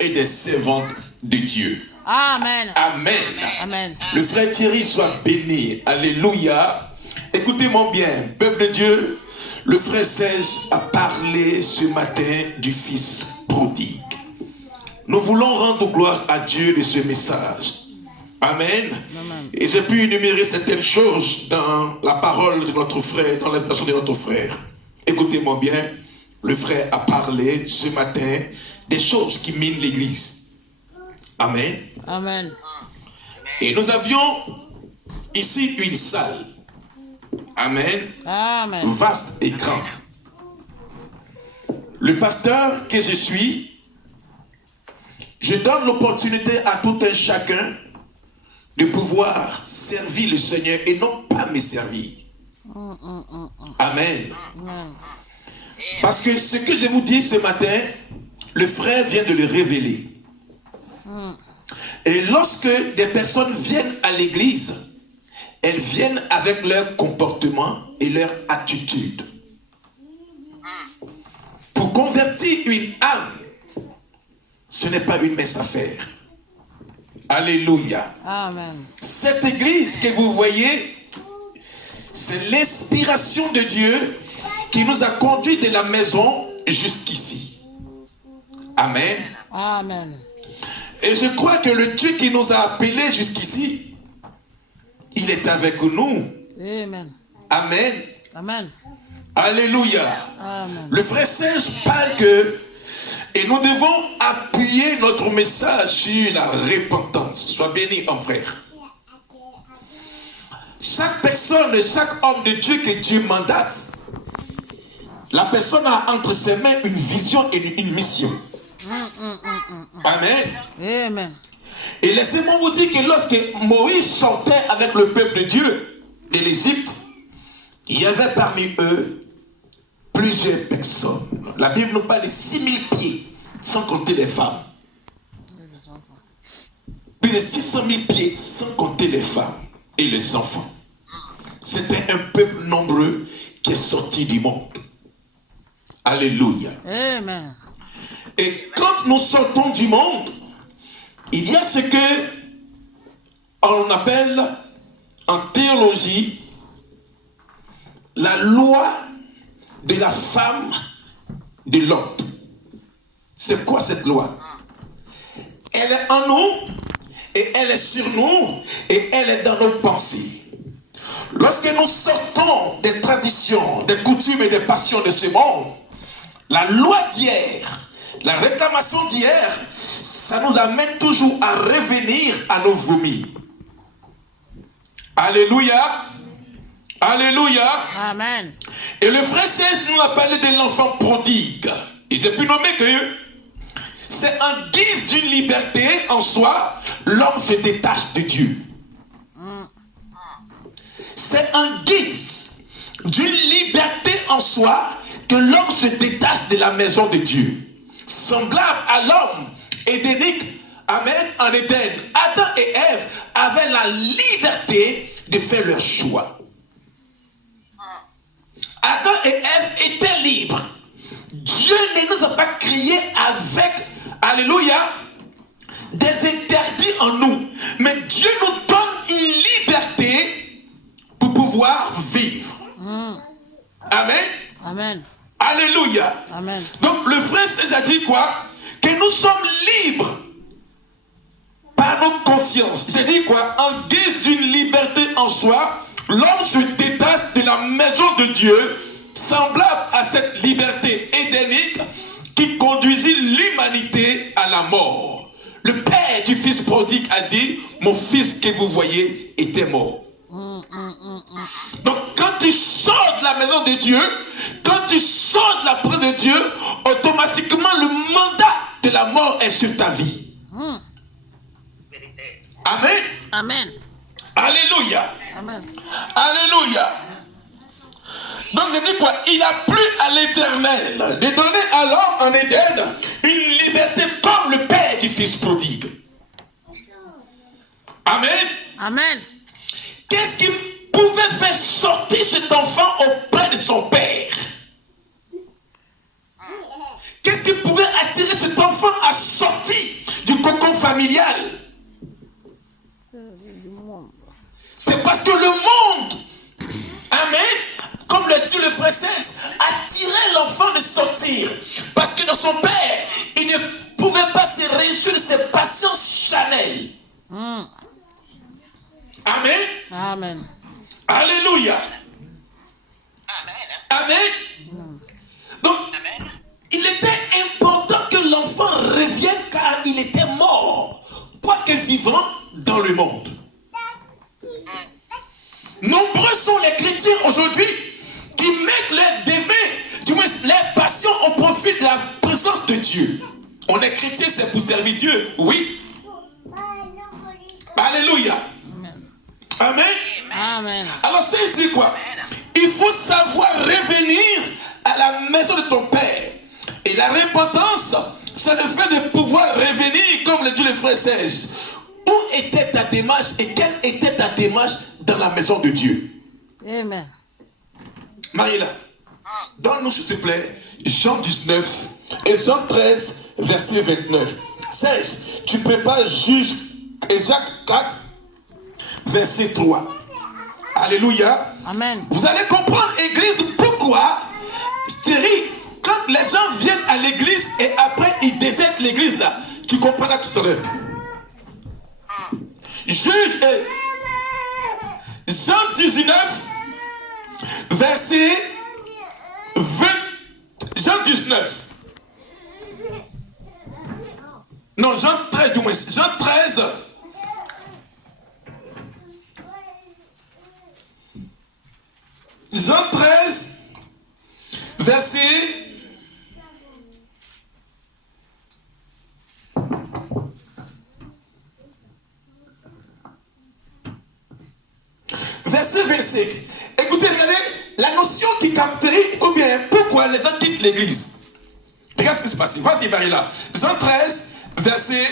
Et des servantes de Dieu. Amen. Amen. Amen. Le frère Thierry soit béni. Alléluia. Écoutez-moi bien, peuple de Dieu. Le frère Serge a parlé ce matin du fils prodigue. Nous voulons rendre gloire à Dieu de ce message. Amen. Amen. Et j'ai pu énumérer certaines choses dans la parole de notre frère, dans l'invitation de notre frère. Écoutez-moi bien, le frère a parlé ce matin des choses qui minent l'église. Amen. Amen. Et nous avions ici une salle. Amen. Amen. Vaste et grand. Le pasteur que je suis, je donne l'opportunité à tout un chacun de pouvoir servir le Seigneur et non pas me servir. Amen. Parce que ce que je vous dis ce matin, le frère vient de le révéler. Et lorsque des personnes viennent à l'église, elles viennent avec leur comportement et leur attitude. Pour convertir une âme, ce n'est pas une mince affaire. Alléluia. Amen. Cette église que vous voyez, c'est l'inspiration de Dieu qui nous a conduits de la maison jusqu'ici. Amen. Amen. Et je crois que le Dieu qui nous a appelés jusqu'ici, il est avec nous. Amen. Amen. Amen. Alléluia. Amen. Le frère Serge parle que, et nous devons appuyer notre message sur la repentance. Sois béni, mon frère. Chaque personne, chaque homme de Dieu que Dieu mandate, la personne a entre ses mains une vision et une mission. Amen. Amen. Et laissez-moi vous dire que lorsque Moïse sortait avec le peuple de Dieu de l'Égypte, il y avait parmi eux plusieurs personnes. La Bible nous parle de 6000 pieds, sans compter les femmes. Plus de 600 000 pieds, sans compter les femmes et les enfants. C'était un peuple nombreux qui est sorti du monde. Alléluia. Amen. Et quand nous sortons du monde, il y a ce que on appelle en théologie la loi de la femme de Lot. C'est quoi cette loi? Elle est en nous et elle est sur nous et elle est dans nos pensées. Lorsque nous sortons des traditions, des coutumes et des passions de ce monde, la loi d'hier, la réclamation d'hier, ça nous amène toujours à revenir à nos vomis. Alléluia. Alléluia. Amen. Et le frère Serge nous a parlé de l'enfant prodigue. Et j'ai pu nommer que c'est en guise d'une liberté en soi, l'homme se détache de Dieu. C'est en guise d'une liberté en soi que l'homme se détache de la maison de Dieu. Semblable à l'homme édénique, amen, en Éden. Adam et Ève avaient la liberté de faire leur choix. Adam et Ève étaient libres. Dieu ne nous a pas créés avec, alléluia, des interdits en nous. Mais Dieu nous donne une liberté pour pouvoir vivre. Amen. Amen. Alléluia. Amen. Donc le frère César dit quoi? Que nous sommes libres par nos consciences. J'ai dit quoi? En guise d'une liberté en soi, l'homme se détache de la maison de Dieu, semblable à cette liberté édénique qui conduisit l'humanité à la mort. Le père du fils prodigue a dit, mon fils que vous voyez était mort. Donc quand tu sors de la maison de Dieu, quand tu sors de la présence de Dieu, automatiquement le mandat de la mort est sur ta vie. Amen. Amen. Alléluia. Amen. Alléluia. Donc je dis quoi? Il a plu à l'Éternel de donner à l'homme en Éden une liberté comme le père du fils prodigue. Amen. Amen. Qu'est-ce qui pouvait faire sortir cet enfant auprès de son père? Qu'est-ce qui pouvait attirer cet enfant à sortir du cocon familial? C'est parce que le monde, amen, comme le dit le frère Serge, attirait l'enfant de sortir. Parce que dans son père, il ne pouvait pas se réjouir de ses passions charnelles. Amen. Amen. Alléluia. Amen. Donc, il était important que l'enfant revienne car il était mort. quoique vivant dans le monde. Nombreux sont les chrétiens aujourd'hui qui mettent leurs passions au profit de la présence de Dieu. On est chrétien, c'est pour servir Dieu, oui. Alléluia. Amen. Amen. Alors ça, je dis quoi? Il faut savoir revenir à la maison de ton Père. Et la repentance, c'est le fait de pouvoir revenir, comme le dit le frère Serge. Où était ta démarche et quelle était ta démarche dans la maison de Dieu? Amen. Marie-là, donne-nous s'il te plaît Jean 19 et Jean 13, verset 29. Serge, tu prépares Juge et Jacques 4, verset 3. Alléluia. Amen. Vous allez comprendre, église, pourquoi, Stérie, quand les gens viennent à l'église et après ils désertent l'église là, tu comprendras tout à l'heure. Juge et Jean 19, verset 20. Jean 19. Non, Jean 13 du moins. Jean 13. Jean 13, verset 25. Écoutez, regardez, la notion qui capterait combien, pourquoi les gens quittent l'église. Regarde ce qui se passe. Vas-y, Marie-là. Jean 13, verset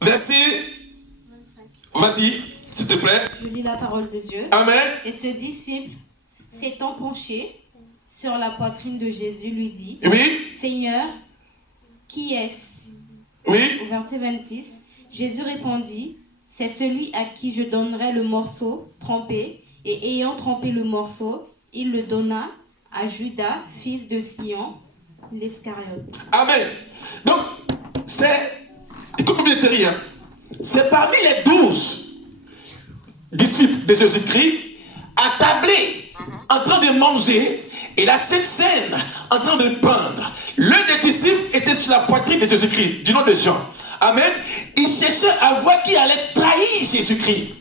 25. Vas-y, s'il te plaît. Je lis la parole de Dieu. Amen. Et ce disciple, s'étant penché sur la poitrine de Jésus, lui dit, Oui. Seigneur, qui est-ce? Oui. Au verset 26, Jésus répondit, c'est celui à qui je donnerai le morceau trempé. Et ayant trempé le morceau, il le donna à Judas, fils de Sion, l'Iscariote. Amen. Donc, c'est, écoute bien Thierry, hein? C'est parmi les 12 disciples de Jésus-Christ, attablés, en train de manger, et la Sainte Seine, en train de peindre. L'un des disciples était sur la poitrine de Jésus-Christ, du nom de Jean. Amen. Il cherchait à voir qui allait trahir Jésus-Christ.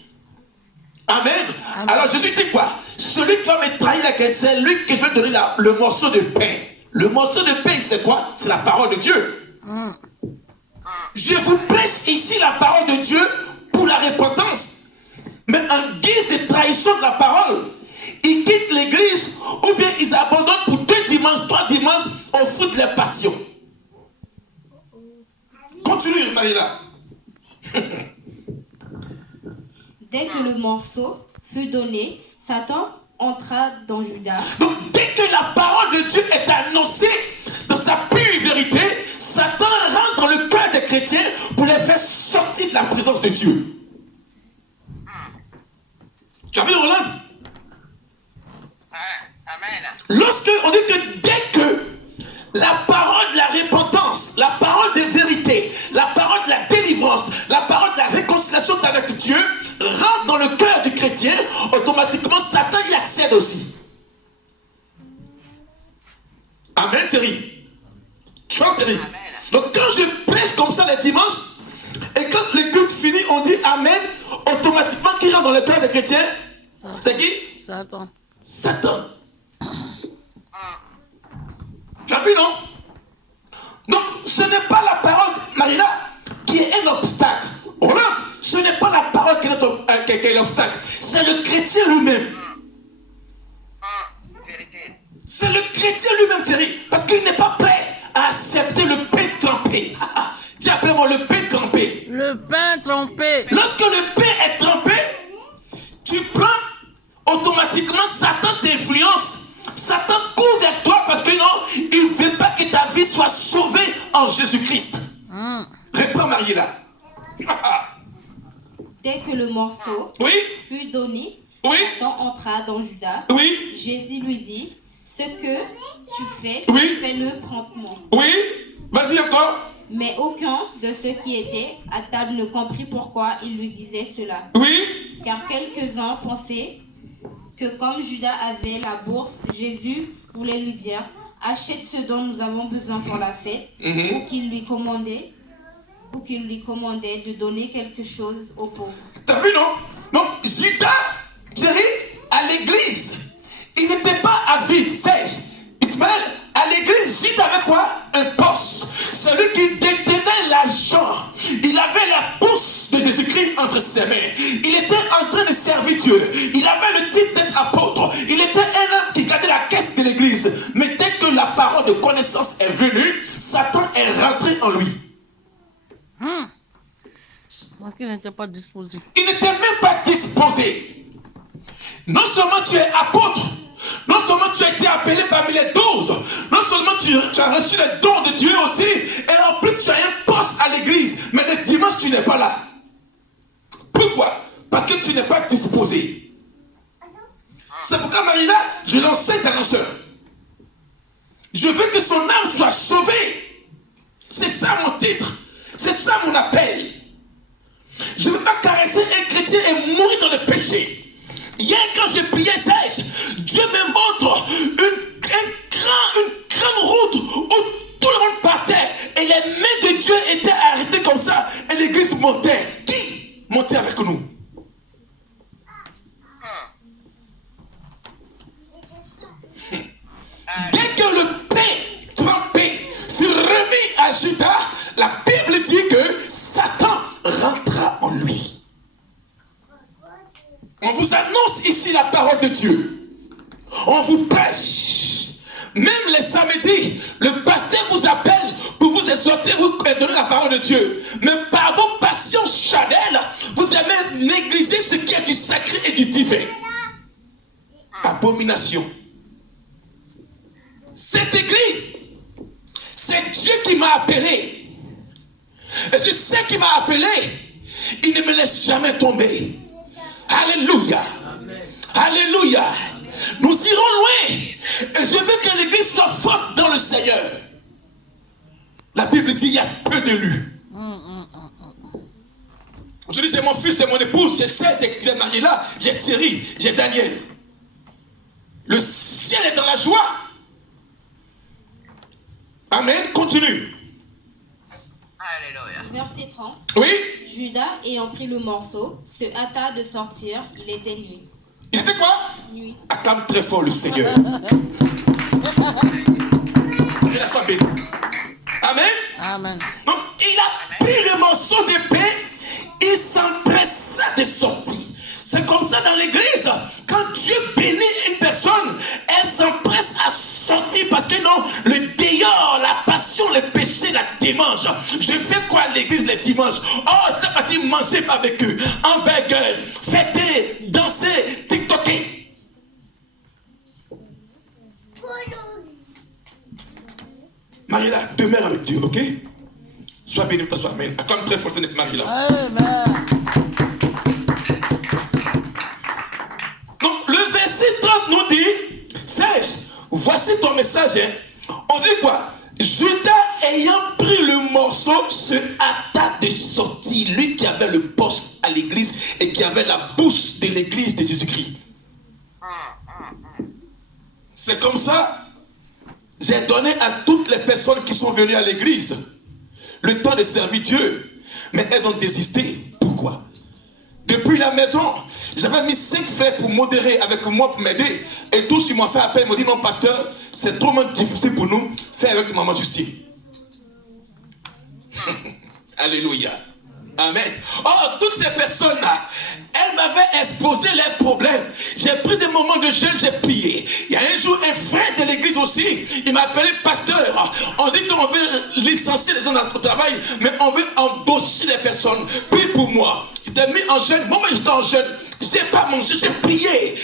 Amen. Amen. Alors Jésus dit quoi? Celui qui va me trahir, c'est lui que je vais donner le morceau de pain. Le morceau de pain, c'est quoi? C'est la parole de Dieu. Je vous prêche ici la parole de Dieu pour la repentance. Mais en guise de trahison de la parole, ils quittent l'église ou bien ils abandonnent pour 2 dimanches, 3 dimanches au fruit de la passion. Continue, Marie-là. Dès que le morceau fut donné, Satan entra dans Judas. Donc dès que la parole de Dieu est annoncée dans sa pure vérité, Satan rentre dans le cœur des chrétiens pour les faire sortir de la présence de Dieu. Tu as vu, Roland? Amen. Lorsque on dit que dès que la parole de la repentance, la parole de vérité, la parole de la délivrance, la parole de la réconciliation avec Dieu rentre dans le cœur du chrétien, automatiquement Satan y accède aussi. Amen, Thierry. Tu vois, Thierry? Amen. Donc quand je prêche comme ça les dimanches, et quand le culte finit, on dit Amen, automatiquement qui rentre dans le cœur des chrétiens? C'est qui? Satan. Satan. Tu as vu, non? Donc, ce n'est pas la parole, Marina, qui est un obstacle. Voilà. Ce n'est pas la parole qui est un obstacle. C'est le chrétien lui-même. Vérité. C'est le chrétien lui-même, Thierry. Parce qu'il n'est pas prêt à accepter le pain trempé. Dis après moi, le pain trempé. Le pain trompé. Lorsque le pain est trempé, tu prends automatiquement Satan t'influence. Satan court vers toi parce que non, il ne veut pas que ta vie soit sauvée en Jésus-Christ. Réponds, Marie-là. Dès que le morceau Oui, fut donné, oui, Satan entra dans Judas. oui, Jésus lui dit, ce que tu fais, Oui. fais-le promptement. oui. Vas-y encore. Mais aucun de ceux qui étaient à table ne comprit pourquoi il lui disait cela. Oui, Car quelques-uns pensaient que comme Judas avait la bourse, Jésus voulait lui dire, achète ce dont nous avons besoin pour la fête, ou qu'il lui commandait ou qu'il lui commandait de donner quelque chose aux pauvres. T'as vu, non? Donc, Judas, Thierry, à l'église, il n'était pas avide, sais-je. Ismaël, à l'église, Judas avait quoi? Un poste. Celui qui détenait l'argent. Il avait la bourse de Jésus-Christ entre ses mains. Il était en train de servir Dieu. Il avait le titre d'être apôtre. Il était un homme qui gardait la caisse de l'église. Mais dès que la parole de connaissance est venue, Satan est rentré en lui. Parce qu'il n'était pas disposé. Il n'était même pas disposé. Non seulement tu es apôtre, non seulement tu as été appelé parmi les 12, non seulement tu as reçu les dons de Dieu aussi, et en plus tu as un poste à l'église, mais le dimanche tu n'es pas là. Pourquoi? Parce que tu n'es pas disposé. C'est pourquoi Marie-là, je l'enseigne à la soeur. Je veux que son âme soit sauvée. C'est ça mon titre. C'est ça mon appel. Je ne veux pas caresser un chrétien et mourir dans le péché. Hier, quand je priais sèche, Dieu me montre une grande route où tout le monde partait et les mains de Dieu étaient arrêtées comme ça et l'église montait. Qui montait avec nous? Dès que le pain trempé fut remis à Judas, la Bible dit que Satan rentra en lui. On vous annonce ici la parole de Dieu. On vous prêche. Même les samedis, le pasteur vous appelle pour vous exhorter, vous donner la parole de Dieu. Mais par vos passions charnelles, vous aimez négliger ce qui est du sacré et du divin. Abomination. Cette église, c'est Dieu qui m'a appelé. Et je sais qu'il m'a appelé. Il ne me laisse jamais tomber. Alléluia. Alléluia. Nous irons loin. Et je veux que l'église soit forte dans le Seigneur. La Bible dit il y a peu d'élus. Je dis c'est mon fils, c'est mon épouse. J'ai 7, j'ai Marie-là, j'ai Thierry, j'ai Daniel. Le ciel est dans la joie. Amen. Continue. Verset 30. Oui. Judas, ayant pris le morceau, se hâta de sortir. Il était nuit. Il était quoi? Nuit. Acclame très fort le Seigneur. Amen. Amen. Donc, il a pris le morceau d'épée, il s'empressa de sortir. C'est comme ça dans l'église. Quand Dieu bénit une personne, elle s'empresse à sortir parce que non, le dehors, la passion, le péché la démange. Je fais quoi à l'église les dimanches? Oh, c'est parti manger barbecue, hamburger, fêter, danser, tiktoker. Marie-là, demeure avec Dieu, ok? Sois béni, sois amen. Acclame très fort Marie-là. Amen. Donc, le verset 30 nous dit, Serge, voici ton message. Hein. On dit quoi? Judas ayant pris le morceau se hâta de sortir. Lui qui avait le poste à l'église et qui avait la bourse de l'église de Jésus-Christ. C'est comme ça, j'ai donné à toutes les personnes qui sont venues à l'église le temps de servir Dieu. Mais elles ont désisté. Pourquoi? Depuis la maison, j'avais mis 5 frères pour modérer avec moi, pour m'aider. Et tous, ils m'ont fait appel, ils m'ont dit non, pasteur, c'est trop difficile pour nous, fais avec maman Justine. Alléluia. Amen. Oh, toutes ces personnes-là, elles m'avaient exposé leurs problèmes. J'ai pris des moments de jeûne, j'ai prié. Il y a un jour, un frère de l'église aussi, il m'a appelé pasteur. On dit qu'on veut licencier les gens dans le travail, mais on veut embaucher les personnes. Puis pour moi, j'étais mis en jeûne. Moi, j'étais en jeûne. J'ai pas mangé, j'ai prié.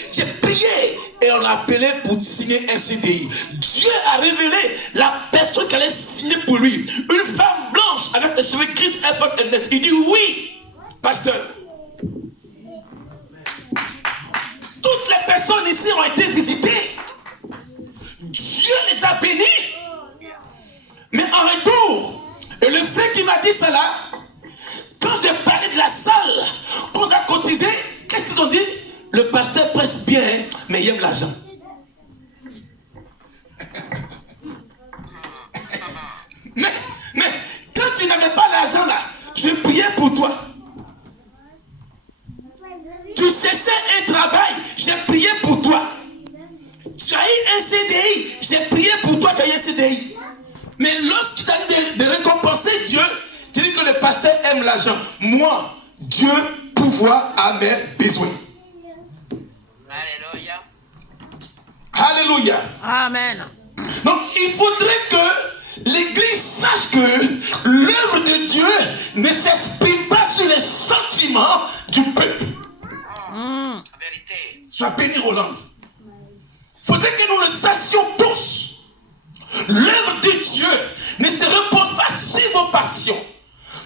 Et on l'a appelé pour signer un CDI. Dieu a révélé la personne qui allait signer pour lui. Une femme blanche avec les cheveux gris et net. Il dit oui, pasteur. Toutes les personnes ici ont été visitées. Dieu les a bénis. Mais en retour, et le frère qui m'a dit ça là, quand j'ai parlé de la salle qu'on a cotisé, qu'est-ce qu'ils ont dit? Le pasteur prêche bien, hein, mais il aime l'argent. mais quand tu n'aimais pas l'argent là, je priais pour toi. Tu cherchais un travail, j'ai prié pour toi. Tu as eu un CDI, j'ai prié pour toi, tu as eu un CDI. Mais lorsque tu as dit de récompenser Dieu, tu dis que le pasteur aime l'argent. Moi, Dieu pourvoit à mes besoins. Alléluia. Alléluia. Amen. Donc, il faudrait que l'Église sache que l'œuvre de Dieu ne s'exprime pas sur les sentiments du peuple. Vérité. Sois béni, Roland. Il faudrait que nous le sachions tous. L'œuvre de Dieu ne se repose pas sur vos passions.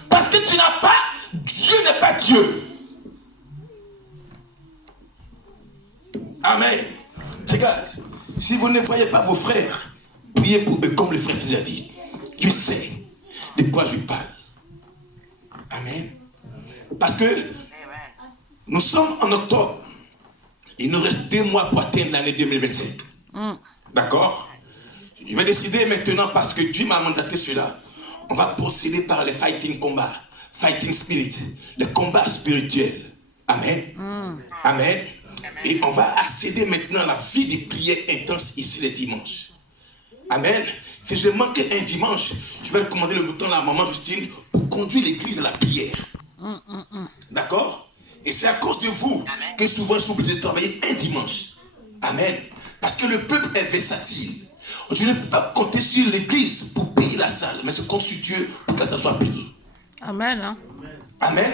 Parce que tu n'as pas, Dieu n'est pas Dieu. Amen. Regarde, si vous ne voyez pas vos frères, priez pour eux comme le frère vous a dit. Tu sais de quoi je parle. Amen. Parce que nous sommes en octobre. Il nous reste 2 mois pour atteindre l'année 2025. D'accord? Je vais décider maintenant parce que Dieu m'a mandaté cela. On va procéder par les fighting combats. Fighting spirit. Le combat spirituel. Amen. Amen. Et on va accéder maintenant à la vie de prière intense ici les dimanches. Amen. Si je manque un dimanche, je vais recommander le bouton à la maman Justine pour conduire l'église à la prière. D'accord? Et c'est à cause de vous que souvent je suis obligé de travailler un dimanche. Amen. Parce que le peuple est versatile. Je ne peux pas compter sur l'église pour payer la salle, mais je compte sur Dieu pour que ça soit payé. Amen. Hein? Amen.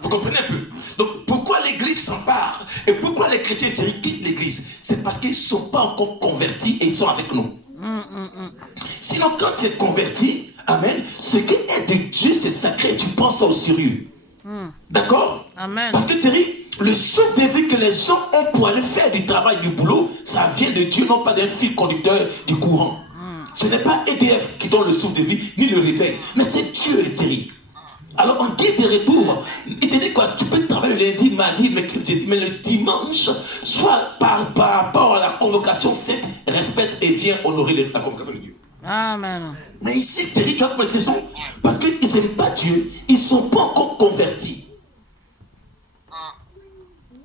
Vous comprenez un peu? Donc pourquoi l'église s'empare et pourquoi les chrétiens quittent l'église? C'est parce qu'ils ne sont pas encore convertis et ils sont avec nous. Sinon, quand tu es converti, amen, ce qui est de Dieu, c'est sacré. Tu prends ça au sérieux. D'accord? Amen. Parce que Thierry, le souffle de vie que les gens ont pour aller faire du travail, du boulot, ça vient de Dieu, non pas d'un fil conducteur du courant. Ce n'est pas EDF qui donne le souffle de vie, ni le réveil, mais c'est Dieu, Thierry. Alors en guise de retour, il te dit quoi? Tu peux travailler le lundi, mardi, mercredi, mais le dimanche, soit par rapport à la convocation, respecte et viens honorer la convocation de Dieu. Amen. Mais ici, Thierry, tu as compris question? Parce qu'ils n'aiment pas Dieu, ils ne sont pas encore convertis.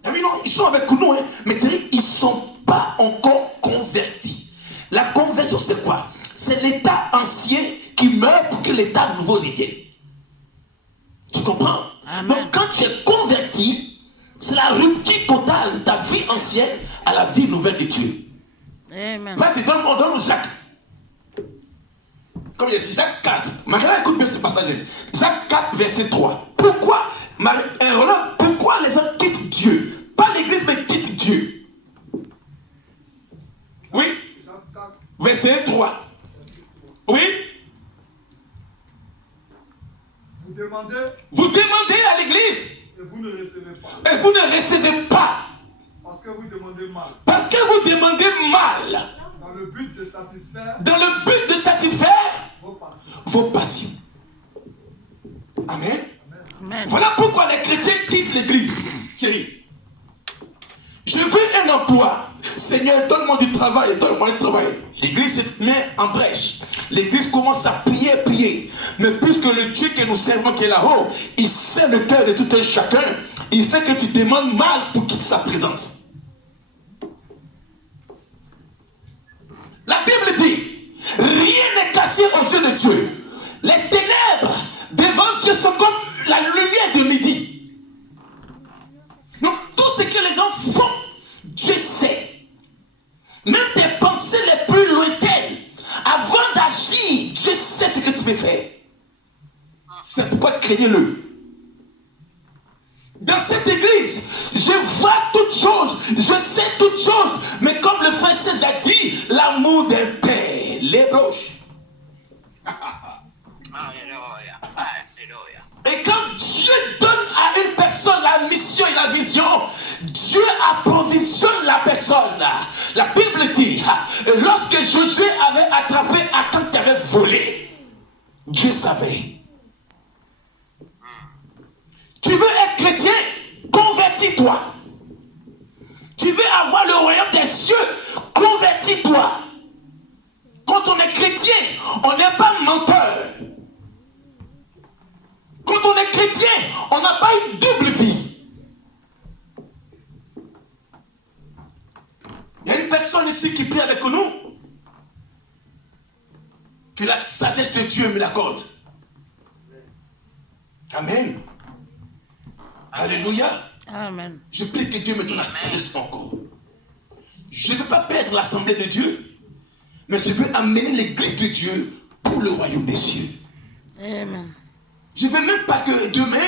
Non, ils sont avec nous, hein, mais Thierry, ils ne sont pas encore convertis. La conversion, c'est quoi? C'est l'état ancien qui meurt pour que l'état nouveau vienne. Tu comprends? Amen. Donc quand tu es converti, c'est la rupture totale de ta vie ancienne à la vie nouvelle de Dieu. Amen. Vas-y, donne Jacques. Comme il a dit, Jacques 4. Marie, écoute bien ce passage. Jacques 4, verset 3. Pourquoi, Roland, pourquoi les gens quittent Dieu? Pas l'église, mais quittent Dieu. Oui. Verset 3. Oui. Vous demandez à l'église. Et vous ne recevez pas. Et vous ne recevez pas. Parce que vous demandez mal. Parce que vous demandez mal. Dans le but de satisfaire. Dans le but de satisfaire Vos passions. vos passions. Amen. Amen. Voilà pourquoi les chrétiens quittent l'église. Thierry. Je veux un emploi. Seigneur, donne-moi du travail, donne-moi du travail. L'église se met en brèche. L'église commence à prier. Mais puisque le Dieu que nous servons qui est là-haut, il sait le cœur de tout un chacun. Il sait que tu demandes mal pour quitter sa présence. La Bible dit, rien n'est caché aux yeux de Dieu. Les ténèbres devant Dieu sont comme la lumière de midi. Donc tout ce que les gens font, Dieu sait. Même tes pensées les plus lointaines, avant d'agir, Dieu sait ce que tu veux faire. C'est pourquoi craignez-le. Dans cette église, je vois toutes choses, je sais toutes choses, mais comme le frère Serge a dit, l'amour d'un père, les broches. Alléluia. Alléluia. Et quand Dieu donne à une personne la mission et la vision, Dieu approvisionne la personne. La Bible dit, lorsque Josué avait attrapé Achan qui avait volé, Dieu savait. Tu veux être chrétien? Convertis-toi. Tu veux avoir le royaume des cieux? Convertis-toi. Quand on est chrétien, on n'est pas menteur. Quand quand on est chrétien, on n'a pas une double vie. Il y a une personne ici qui prie avec nous. Que la sagesse de Dieu me l'accorde. Amen. Alléluia. Amen. Je prie que Dieu me donne la sagesse encore. Je ne veux pas perdre l'assemblée de Dieu, mais je veux amener l'église de Dieu pour le royaume des cieux. Amen. Je ne veux même pas que demain,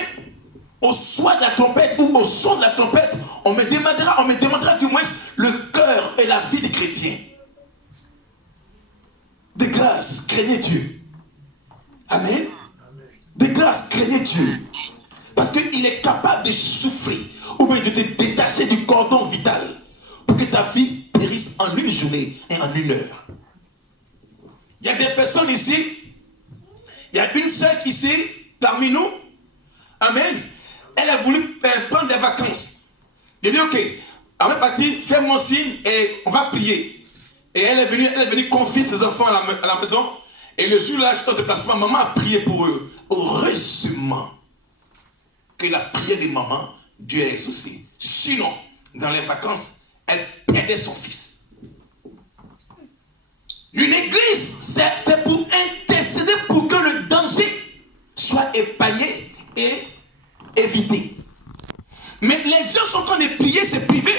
au soir de la trompette ou au son de la trompette, on me demandera du moins le cœur et la vie des chrétiens. De grâce, craignez Dieu. Amen. De grâce, craignez Dieu. Parce qu'il est capable de souffrir ou bien de te détacher du cordon vital pour que ta vie périsse en une journée et en une heure. Il y a des personnes ici, il y a une sœur ici, parmi nous, amen, elle a voulu prendre des vacances. Je dis ok, avant de partir, fais-moi signe et on va prier. Et elle est venue confier ses enfants à la maison. Et le jour-là, j'étais en déplacement, maman a prié pour eux. Heureusement que la prière de maman, Dieu a exaucé. Sinon, dans les vacances, elle perdait son fils. Une église, c'est pour intercéder pour que le danger soit épargné et évité. Mais les gens sont en train de prier, c'est privé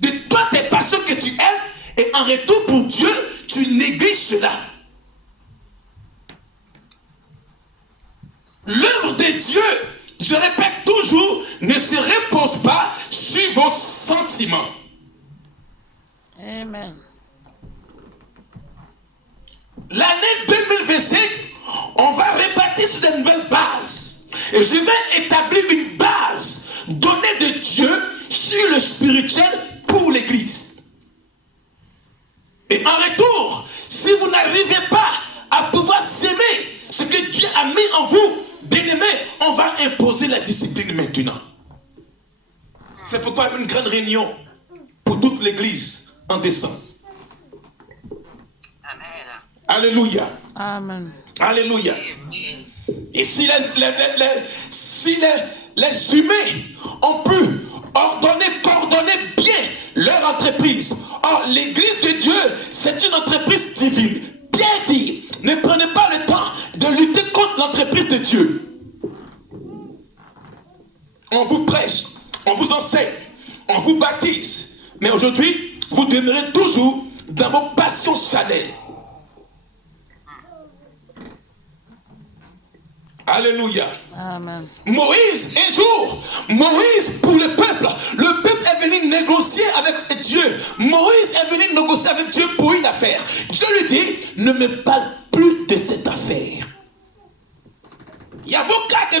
de toi, tes passions que tu aimes. Et en retour pour Dieu, tu négliges cela. L'œuvre de Dieu, je répète toujours, ne se repose pas sur vos sentiments. Amen. L'année 2025, on va rebâtir sur de nouvelles bases. Et je vais établir une base donnée de Dieu sur le spirituel pour l'Église. Et en retour, si vous n'arrivez pas à pouvoir s'aimer ce que Dieu a mis en vous, bien-aimé, on va imposer la discipline maintenant. C'est pourquoi une grande réunion pour toute l'église en décembre. Amen. Alléluia. Amen. Alléluia. Et si les humains ont pu coordonner bien leur entreprise. Or, l'église de Dieu, c'est une entreprise divine. Bien dit, ne prenez pas le temps de lutter contre l'entreprise de Dieu. On vous prêche, on vous enseigne, on vous baptise. Mais aujourd'hui, vous demeurez toujours dans vos passions charnelles. Alléluia. Amen. Moïse, un jour, pour le peuple est venu négocier avec Dieu. Moïse est venu négocier avec Dieu pour une affaire. Dieu lui dit, ne me parle plus de cette affaire. Il y a vos cas que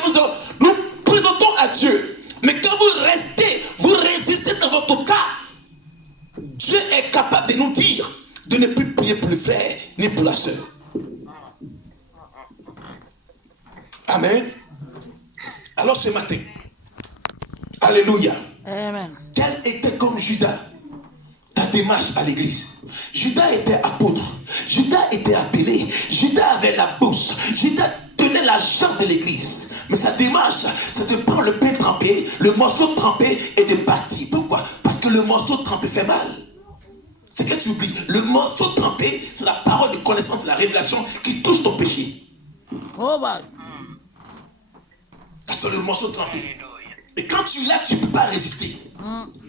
nous présentons à Dieu. Mais quand vous résistez dans votre cas, Dieu est capable de nous dire de ne plus prier pour le frère ni pour la sœur. Amen. Alors ce matin, alléluia. Amen. Quelle était comme Judas ta démarche à l'église? Judas était apôtre, Judas était appelé, Judas avait la bourse, Judas tenait l'argent de l'église. Mais sa démarche, c'est de prendre le pain trempé, le morceau trempé et de partir. Pourquoi? Parce que le morceau trempé fait mal. C'est que tu oublies. Le morceau trempé, c'est la parole de connaissance de la révélation qui touche ton péché. Oh, bah. C'est le morceau trempé. Et quand tu l'as, tu ne peux pas résister.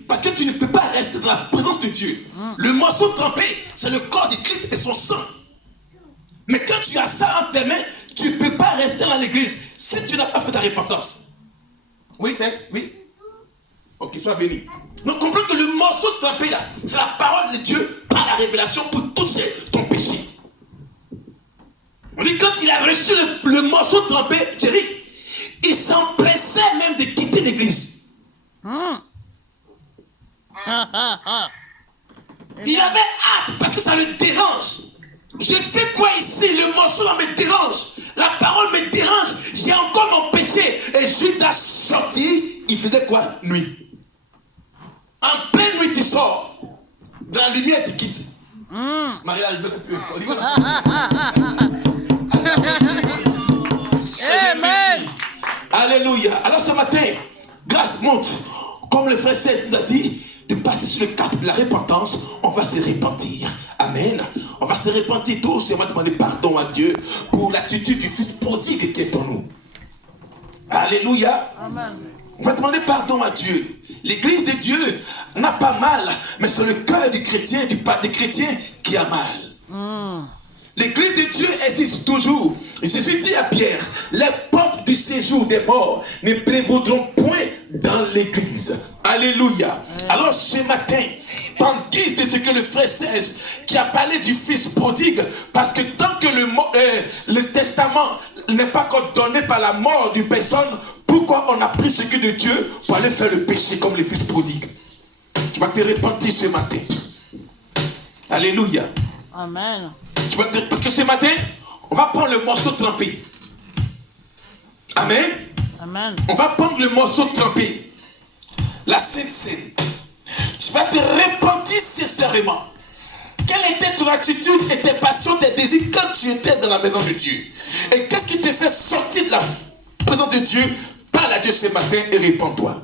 Parce que tu ne peux pas rester dans la présence de Dieu. Le morceau trempé, c'est le corps de Christ et son sang. Mais quand tu as ça entre tes mains, tu ne peux pas rester dans l'église si tu n'as pas fait ta repentance. Oui, Serge? Oui? Ok, sois béni. Donc, comprends que le morceau trempé là, c'est la parole de Dieu par la révélation pour toucher ton péché. On dit quand il a reçu le morceau trempé, Thierry, il s'empressait même de quitter l'église. Il avait hâte parce que ça le dérange. Je fais quoi ici? Le morceau là me dérange. La parole me dérange. J'ai encore mon péché. Et Judas sorti, il faisait quoi? Nuit. En pleine nuit, il sort. Dans la lumière, il quitte. Marie-là, je ne peux plus. Amen. Alléluia. Alors ce matin, grâce monte, comme le frère Seth nous a dit, de passer sur le cap de la repentance, on va se repentir. Amen. On va se repentir tous et on va demander pardon à Dieu pour l'attitude du Fils prodigue qui est en nous. Alléluia. Amen. On va demander pardon à Dieu. L'église de Dieu n'a pas mal, mais c'est le cœur du chrétien, des chrétiens qui a mal. L'église de Dieu existe toujours. Jésus dit à Pierre, les portes du séjour des morts ne prévaudront point dans l'église. Alléluia. Alors ce matin, en guise de ce que le frère Serge qui a parlé du fils prodigue, parce que tant que le testament n'est pas encore donné par la mort d'une personne, pourquoi on a pris ce que de Dieu pour aller faire le péché comme le fils prodigue? Tu vas te repentir ce matin. Alléluia. Amen. Parce que ce matin, on va prendre le morceau trempé. Amen. Amen. On va prendre le morceau trempé. La Sainte Seine. Tu vas te repentir sincèrement. Quelle était ton attitude et tes passions, tes désirs quand tu étais dans la maison de Dieu? Et qu'est-ce qui te fait sortir de la présence de Dieu? Parle à Dieu ce matin et répands-toi.